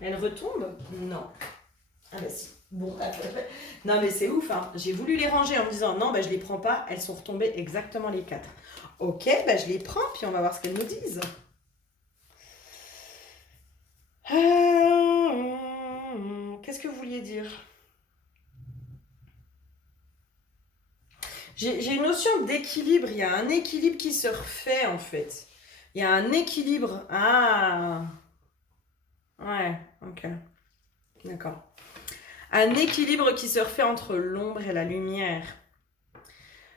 elle retombe? Non. Ah bah si. Bon, non mais c'est ouf, hein. J'ai voulu les ranger en me disant non, bah je les prends pas, elles sont retombées exactement les 4. Ok, bah je les prends, puis on va voir ce qu'elles nous disent. Qu'est-ce que vous vouliez dire? J'ai une notion d'équilibre, il y a un équilibre qui se refait en fait. Il y a un équilibre. Ah, ouais, ok, d'accord. Un équilibre qui se refait entre l'ombre et la lumière.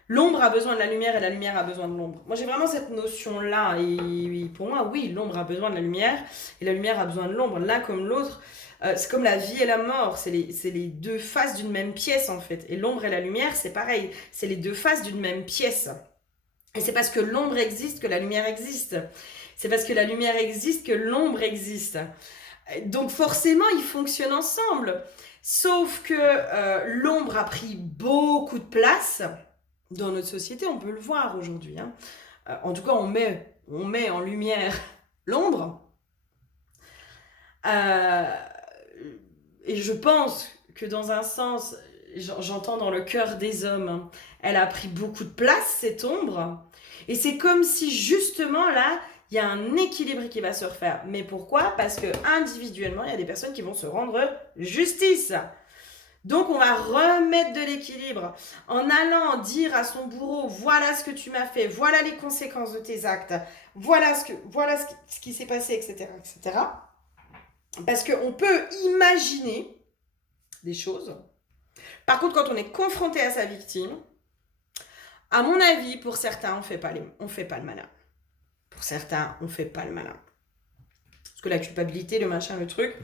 L'ombre a besoin de la lumière et la lumière a besoin de l'ombre. Moi, j'ai vraiment cette notion-là. Et pour moi, oui, l'ombre a besoin de la lumière et la lumière a besoin de l'ombre. L'un comme l'autre, c'est comme la vie et la mort. C'est les deux faces d'une même pièce, en fait. Et l'ombre et la lumière, c'est pareil. C'est les deux faces d'une même pièce. Et c'est parce que l'ombre existe que la lumière existe. C'est parce que la lumière existe que l'ombre existe. Donc forcément, ils fonctionnent ensemble. Sauf que l'ombre a pris beaucoup de place dans notre société, on peut le voir aujourd'hui. Hein. En tout cas, on met en lumière l'ombre. Et je pense que dans un sens, j'entends dans le cœur des hommes, hein, elle a pris beaucoup de place, cette ombre. Et c'est comme si justement là, il y a un équilibre qui va se refaire. Mais pourquoi? Parce que individuellement, il y a des personnes qui vont se rendre justice. Donc on va remettre de l'équilibre en allant dire à son bourreau, voilà ce que tu m'as fait, voilà les conséquences de tes actes, voilà ce qui s'est passé, etc., etc. Parce qu'on peut imaginer des choses. Par contre, quand on est confronté à sa victime, à mon avis, pour certains, on fait pas le malin. Pour certains, on fait pas le malin. Parce que la culpabilité, le machin, le truc.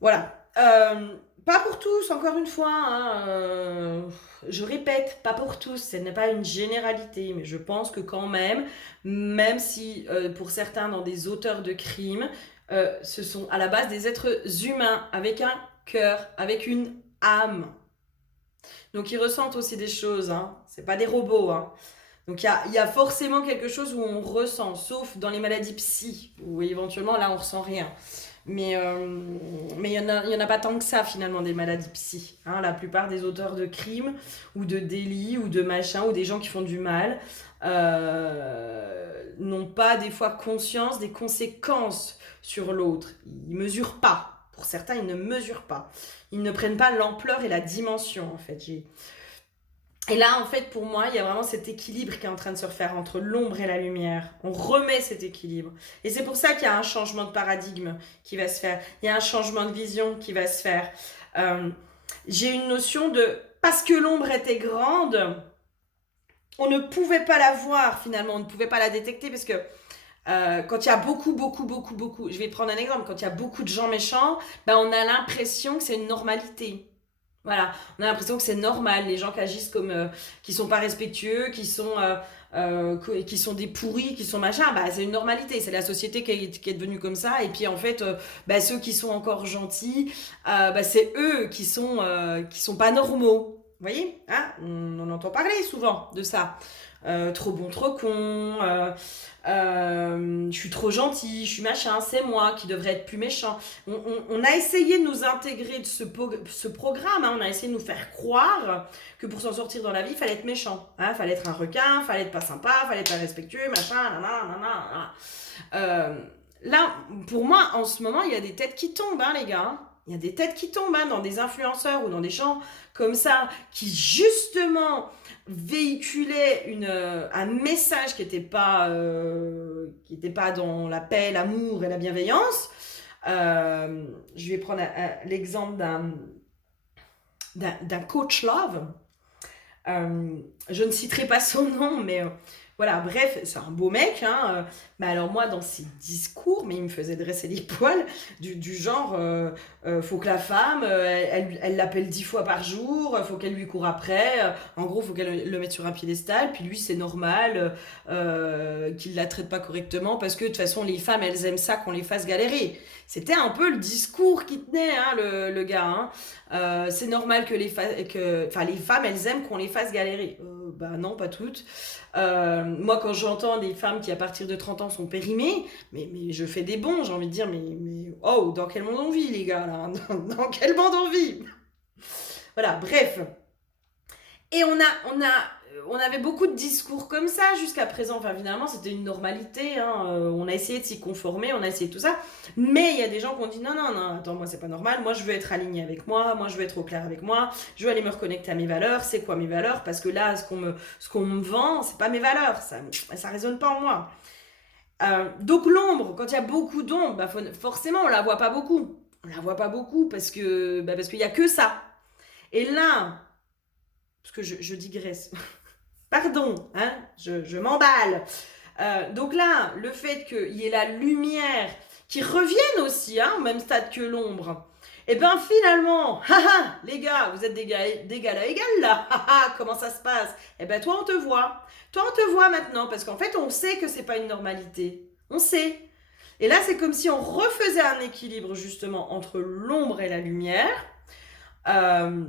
Voilà. Pas pour tous, encore une fois. Hein, je répète, pas pour tous. Ce n'est pas une généralité. Mais je pense que quand même si pour certains, dans des auteurs de crimes, ce sont à la base des êtres humains, avec un cœur, avec une âme. Donc ils ressentent aussi des choses. Hein. C'est pas des robots. Hein. Donc il y a forcément quelque chose où on ressent, sauf dans les maladies psy, où éventuellement là on ressent rien. Mais il y en a pas tant que ça finalement des maladies psy. Hein. La plupart des auteurs de crimes ou de délits ou de machins ou des gens qui font du mal n'ont pas des fois conscience des conséquences sur l'autre. Ils mesurent pas. Pour certains, ils ne mesurent pas. Ils ne prennent pas l'ampleur et la dimension en fait. Et là, en fait, pour moi, il y a vraiment cet équilibre qui est en train de se refaire entre l'ombre et la lumière. On remet cet équilibre. Et c'est pour ça qu'il y a un changement de paradigme qui va se faire. Il y a un changement de vision qui va se faire. J'ai une notion de... Parce que l'ombre était grande, on ne pouvait pas la voir finalement. On ne pouvait pas la détecter parce que quand il y a beaucoup, je vais prendre un exemple, quand il y a beaucoup de gens méchants, ben on a l'impression que c'est une normalité. Voilà, on a l'impression que c'est normal, les gens qui agissent comme, qui sont pas respectueux, qui sont des pourris, qui sont machin, bah c'est une normalité, c'est la société qui est devenue comme ça, et puis en fait, bah, ceux qui sont encore gentils, bah, c'est eux qui sont pas normaux. Vous voyez, hein, on en entend parler souvent de ça. Trop bon, trop con, je suis trop gentil, je suis machin, c'est moi qui devrais être plus méchant. On a essayé de nous intégrer de ce programme, hein, on a essayé de nous faire croire que pour s'en sortir dans la vie, il fallait être méchant. Hein, fallait être un requin, fallait être pas sympa, fallait être pas respectueux, machin, là, pour moi, en ce moment, il y a des têtes qui tombent, hein, les gars. Il y a des têtes qui tombent hein, dans des influenceurs ou dans des gens comme ça qui justement véhiculaient un message qui n'était pas dans la paix, l'amour et la bienveillance. Je vais prendre l'exemple d'un coach love. Je ne citerai pas son nom, mais Voilà, bref, c'est un beau mec, hein. Mais alors moi, dans ses discours, mais il me faisait dresser les poils, du genre, faut que la femme, elle l'appelle 10 fois par jour, faut qu'elle lui court après, en gros, faut qu'elle le mette sur un piédestal, puis lui, c'est normal qu'il la traite pas correctement, parce que de toute façon, les femmes, elles aiment ça qu'on les fasse galérer. C'était un peu le discours qui tenait, hein, le gars, hein. C'est normal que enfin, les femmes, elles aiment qu'on les fasse galérer. Bah non, pas toutes. Moi, quand j'entends des femmes qui, à partir de 30 ans, sont périmées, mais je fais des bons, j'ai envie de dire, oh, dans quel monde on vit, les gars, là? Dans quel monde on vit? Voilà, bref. Et on avait beaucoup de discours comme ça jusqu'à présent. Enfin, finalement, c'était une normalité, hein. On a essayé de s'y conformer, on a essayé tout ça. Mais il y a des gens qui ont dit non, non, non, attends, moi, c'est pas normal. Moi, je veux être aligné avec moi je veux être au clair avec moi, je veux aller me reconnecter à mes valeurs. C'est quoi mes valeurs? Parce que là, ce qu'on me vend, c'est pas mes valeurs. Ça résonne pas en moi. Donc, l'ombre, quand il y a beaucoup d'ombre, bah, forcément, on la voit pas beaucoup. On la voit pas beaucoup parce qu'il y a que ça. Et là, parce que je digresse. Pardon, hein, je m'emballe. Donc là, le fait qu'il y ait la lumière qui revienne aussi, hein, au même stade que l'ombre, et bien finalement, les gars, vous êtes d'égal à égal là, comment ça se passe? Et bien toi, on te voit. Toi, on te voit maintenant, parce qu'en fait, on sait que c'est pas une normalité. On sait. Et là, c'est comme si on refaisait un équilibre justement entre l'ombre et la lumière. Euh,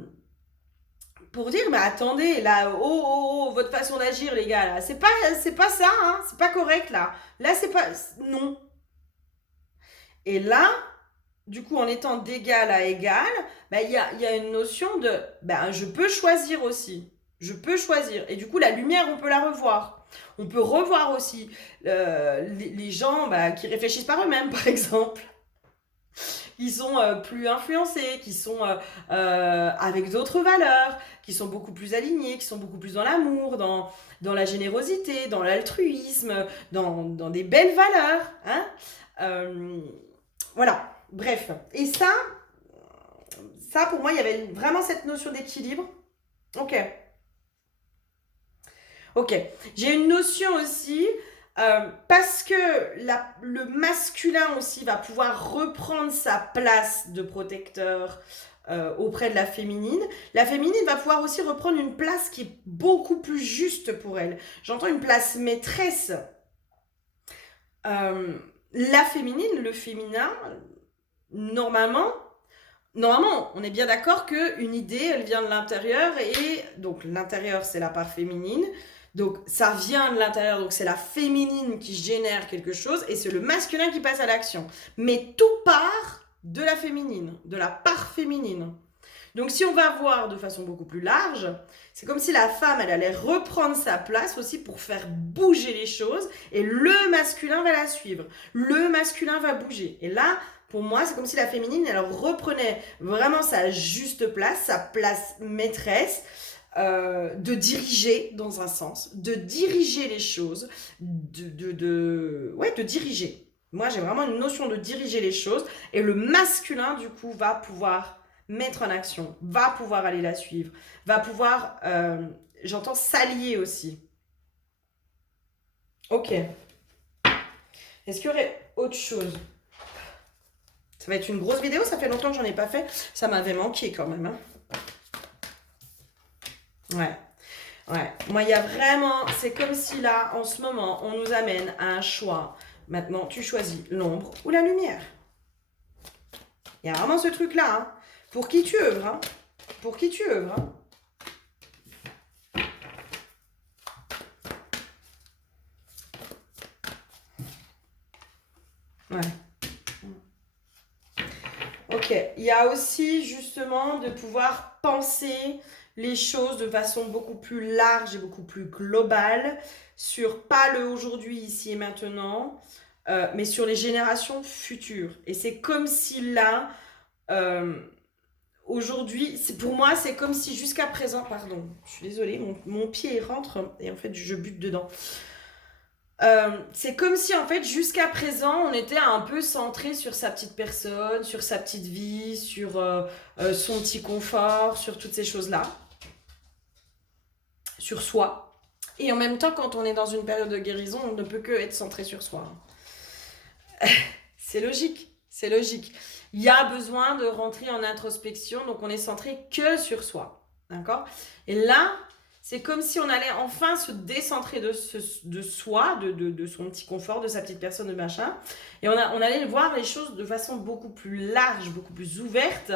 pour dire, mais attendez, là, oh, votre façon d'agir, les gars, là, c'est pas ça, hein, c'est pas correct, là. Là, c'est pas, non. Et là, du coup, en étant d'égal à égal, ben, y a une notion de, ben, je peux choisir aussi. Je peux choisir. Et du coup, la lumière, on peut la revoir. On peut revoir aussi les gens bah, qui réfléchissent par eux-mêmes, par exemple, qui sont plus influencés, qui sont avec d'autres valeurs, qui sont beaucoup plus alignés, qui sont beaucoup plus dans l'amour, dans la générosité, dans l'altruisme, dans des belles valeurs. Hein. Voilà, bref. Et ça pour moi, il y avait vraiment cette notion d'équilibre. Ok. Ok. J'ai une notion aussi, parce que le masculin aussi va pouvoir reprendre sa place de protecteur auprès de la féminine. La féminine va pouvoir aussi reprendre une place qui est beaucoup plus juste pour elle. J'entends une place maîtresse. La féminine, le féminin, normalement, on est bien d'accord qu'une idée, elle vient de l'intérieur, et donc l'intérieur, c'est la part féminine. Donc ça vient de l'intérieur, donc c'est la féminine qui génère quelque chose, et c'est le masculin qui passe à l'action. Mais tout part de la féminine, de la part féminine. Donc si on va voir de façon beaucoup plus large, c'est comme si la femme, elle allait reprendre sa place aussi pour faire bouger les choses, et le masculin va la suivre. Le masculin va bouger. Et là, pour moi, c'est comme si la féminine, elle reprenait vraiment sa juste place, sa place maîtresse, de diriger dans un sens, de diriger les choses, de diriger. Moi, j'ai vraiment une notion de diriger les choses, et le masculin, du coup, va pouvoir mettre en action, va pouvoir aller la suivre, va pouvoir, j'entends, s'allier aussi. Ok. Est-ce qu'il y aurait autre chose? Ça va être une grosse vidéo, ça fait longtemps que j'en ai pas fait. Ça m'avait manqué quand même. Hein. Ouais. Moi, il y a vraiment... C'est comme si là, en ce moment, on nous amène à un choix. Maintenant, tu choisis l'ombre ou la lumière. Il y a vraiment ce truc-là. Hein. Pour qui tu œuvres. Hein. Pour qui tu œuvres. Hein. Ouais. Ok, il y a aussi justement de pouvoir penser les choses de façon beaucoup plus large et beaucoup plus globale sur pas le aujourd'hui, ici et maintenant, mais sur les générations futures. Et c'est comme si là, aujourd'hui, pour moi, c'est comme si jusqu'à présent, pardon, je suis désolée, mon pied rentre et en fait je bute dedans. C'est comme si en fait jusqu'à présent on était un peu centré sur sa petite personne, sur sa petite vie, sur son petit confort, sur toutes ces choses-là, sur soi. Et en même temps, quand on est dans une période de guérison, on ne peut que être centré sur soi. C'est logique, c'est logique. Il y a besoin de rentrer en introspection, donc on est centré que sur soi. D'accord? Et là, c'est comme si on allait enfin se décentrer de soi, de son petit confort, de sa petite personne, de machin. Et on allait voir les choses de façon beaucoup plus large, beaucoup plus ouverte.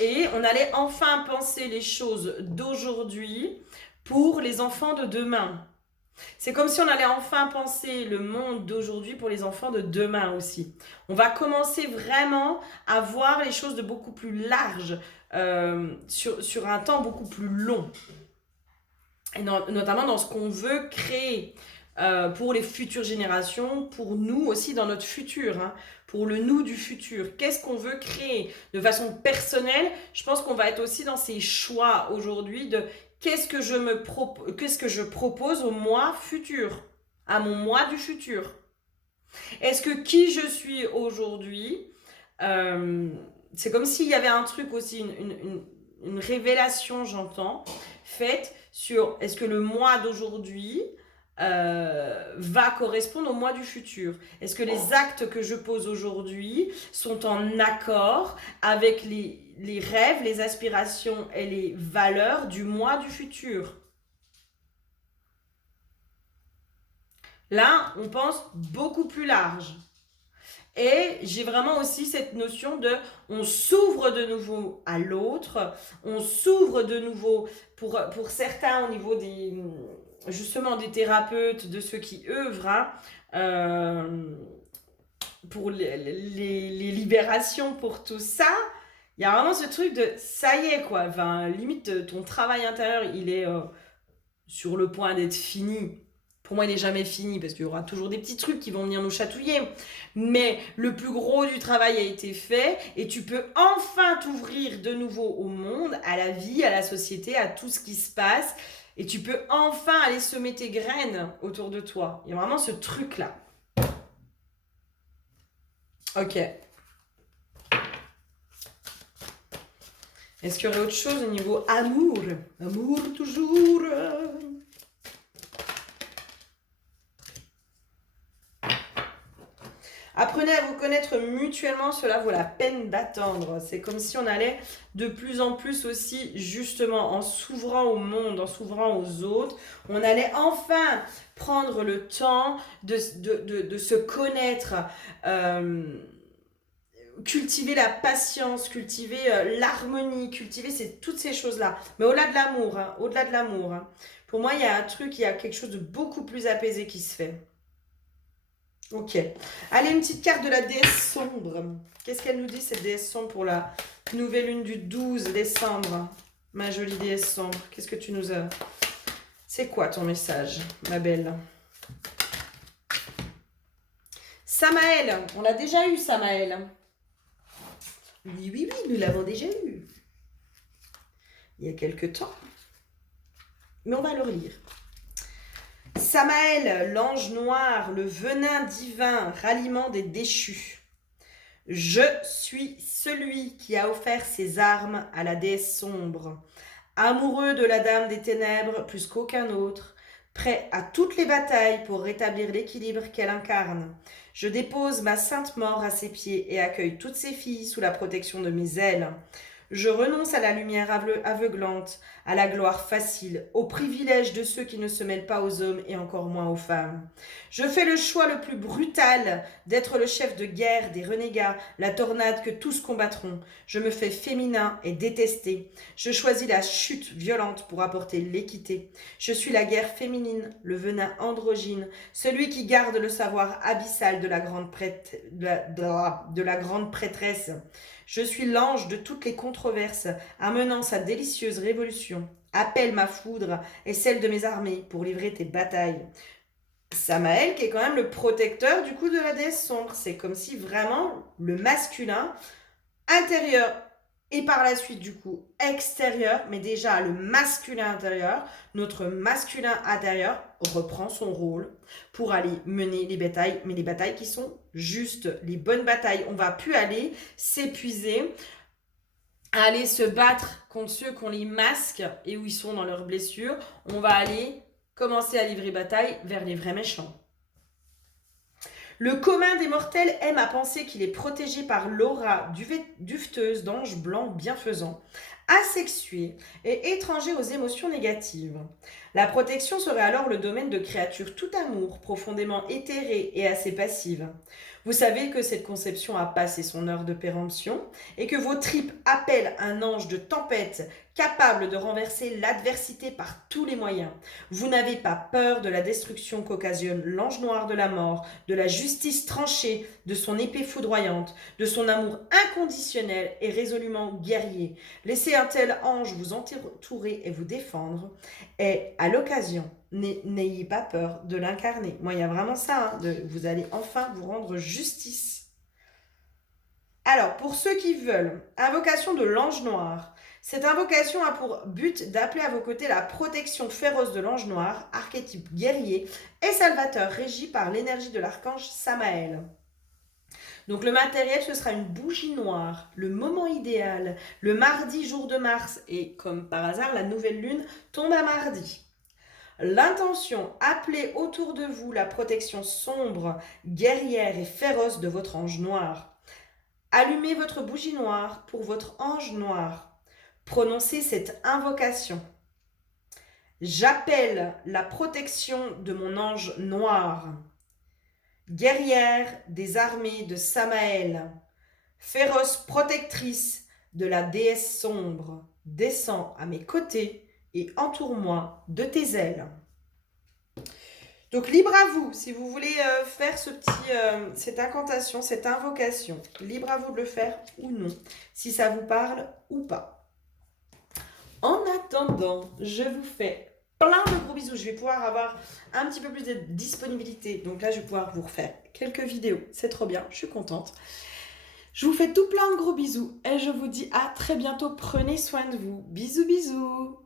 Et on allait enfin penser les choses d'aujourd'hui pour les enfants de demain. C'est comme si on allait enfin penser le monde d'aujourd'hui pour les enfants de demain aussi. On va commencer vraiment à voir les choses de beaucoup plus large, sur un temps beaucoup plus long. Et notamment dans ce qu'on veut créer pour les futures générations, pour nous aussi dans notre futur, hein, pour le nous du futur. Qu'est-ce qu'on veut créer de façon personnelle? Je pense qu'on va être aussi dans ces choix aujourd'hui de qu'est-ce que je propose au moi futur, à mon moi du futur. Est-ce que qui je suis aujourd'hui, c'est comme s'il y avait un truc aussi, une révélation, j'entends, faite sur est-ce que le moi d'aujourd'hui va correspondre au moi du futur? Est-ce que les actes que je pose aujourd'hui sont en accord avec les rêves, les aspirations et les valeurs du moi du futur? Là, on pense beaucoup plus large. Et j'ai vraiment aussi cette notion de on s'ouvre de nouveau à l'autre, on s'ouvre de nouveau pour certains au niveau justement des thérapeutes, de ceux qui œuvrent, hein, pour les libérations, pour tout ça. Il y a vraiment ce truc de ça y est quoi, enfin, limite ton travail intérieur il est sur le point d'être fini. Pour moi, il n'est jamais fini parce qu'il y aura toujours des petits trucs qui vont venir nous chatouiller. Mais le plus gros du travail a été fait et tu peux enfin t'ouvrir de nouveau au monde, à la vie, à la société, à tout ce qui se passe. Et tu peux enfin aller semer tes graines autour de toi. Il y a vraiment ce truc-là. Ok. Est-ce qu'il y aurait autre chose au niveau amour? Amour toujours. Apprenez à vous connaître mutuellement, cela vaut la peine d'attendre. C'est comme si on allait de plus en plus aussi, justement, en s'ouvrant au monde, en s'ouvrant aux autres, on allait enfin prendre le temps de se connaître, cultiver la patience, cultiver l'harmonie, cultiver toutes ces choses-là. Mais au-delà de l'amour, hein, au-delà de l'amour, hein. Pour moi, il y a un truc, il y a quelque chose de beaucoup plus apaisé qui se fait. Ok. Allez, une petite carte de la déesse sombre. Qu'est-ce qu'elle nous dit, cette déesse sombre, pour la nouvelle lune du 12 décembre? Ma jolie déesse sombre, qu'est-ce que tu nous as... C'est quoi ton message, ma belle? Samaël, on l'a déjà eu, Samaël. Oui, oui, oui, nous l'avons déjà eu. Il y a quelque temps. Mais on va le relire. Samaël, l'ange noir, le venin divin, ralliement des déchus. Je suis celui qui a offert ses armes à la déesse sombre, amoureux de la dame des ténèbres plus qu'aucun autre, prêt à toutes les batailles pour rétablir l'équilibre qu'elle incarne. Je dépose ma sainte mort à ses pieds et accueille toutes ses filles sous la protection de mes ailes. Je renonce à la lumière aveuglante, à la gloire facile, au privilège de ceux qui ne se mêlent pas aux hommes et encore moins aux femmes. Je fais le choix le plus brutal d'être le chef de guerre des renégats, la tornade que tous combattront. Je me fais féminin et détesté. Je choisis la chute violente pour apporter l'équité. Je suis la guerre féminine, le venin androgyne, celui qui garde le savoir abyssal de la grande prêtresse. Je suis l'ange de toutes les controverses, amenant sa délicieuse révolution. Appelle ma foudre et celle de mes armées pour livrer tes batailles. Samaël, qui est quand même le protecteur du coup de la déesse sombre. C'est comme si vraiment le masculin intérieur et par la suite du coup extérieur, mais déjà le masculin intérieur, notre masculin intérieur reprend son rôle pour aller mener les batailles, mais les batailles qui sont justes, les bonnes batailles. On va plus aller s'épuiser, aller se battre contre ceux qui ont les masques et où ils sont dans leurs blessures. On va aller Commencez à livrer bataille vers les vrais méchants. Le commun des mortels aime à penser qu'il est protégé par l'aura dufteuse d'anges blancs bienfaisants, asexués et étrangers aux émotions négatives. La protection serait alors le domaine de créatures tout amour, profondément éthérées et assez passives. Vous savez que cette conception a passé son heure de péremption et que vos tripes appellent un ange de tempête capable de renverser l'adversité par tous les moyens. Vous n'avez pas peur de la destruction qu'occasionne l'ange noir de la mort, de la justice tranchée, de son épée foudroyante, de son amour inconditionnel et résolument guerrier. Laissez un tel ange vous entourer et vous défendre, et à l'occasion, n'ayez pas peur de l'incarner. Moi, il y a vraiment ça, vous allez enfin vous rendre justice. Alors, pour ceux qui veulent, invocation de l'ange noir. Cette invocation a pour but d'appeler à vos côtés la protection féroce de l'ange noir, archétype guerrier et salvateur régi par l'énergie de l'archange Samaël. Donc le matériel, ce sera une bougie noire, le moment idéal, le mardi jour de Mars, et comme par hasard, la nouvelle lune tombe à mardi. L'intention, appelez autour de vous la protection sombre, guerrière et féroce de votre ange noir. Allumez votre bougie noire pour votre ange noir. Prononcez cette invocation. J'appelle la protection de mon ange noir. Guerrière des armées de Samaël, féroce protectrice de la déesse sombre, descends à mes côtés et entoure-moi de tes ailes. Donc libre à vous, si vous voulez faire cette incantation, cette invocation, libre à vous de le faire ou non, si ça vous parle ou pas. En attendant, je vous fais plein de gros bisous. Je vais pouvoir avoir un petit peu plus de disponibilité. Donc là, je vais pouvoir vous refaire quelques vidéos. C'est trop bien, je suis contente. Je vous fais tout plein de gros bisous et je vous dis à très bientôt. Prenez soin de vous. Bisous, bisous.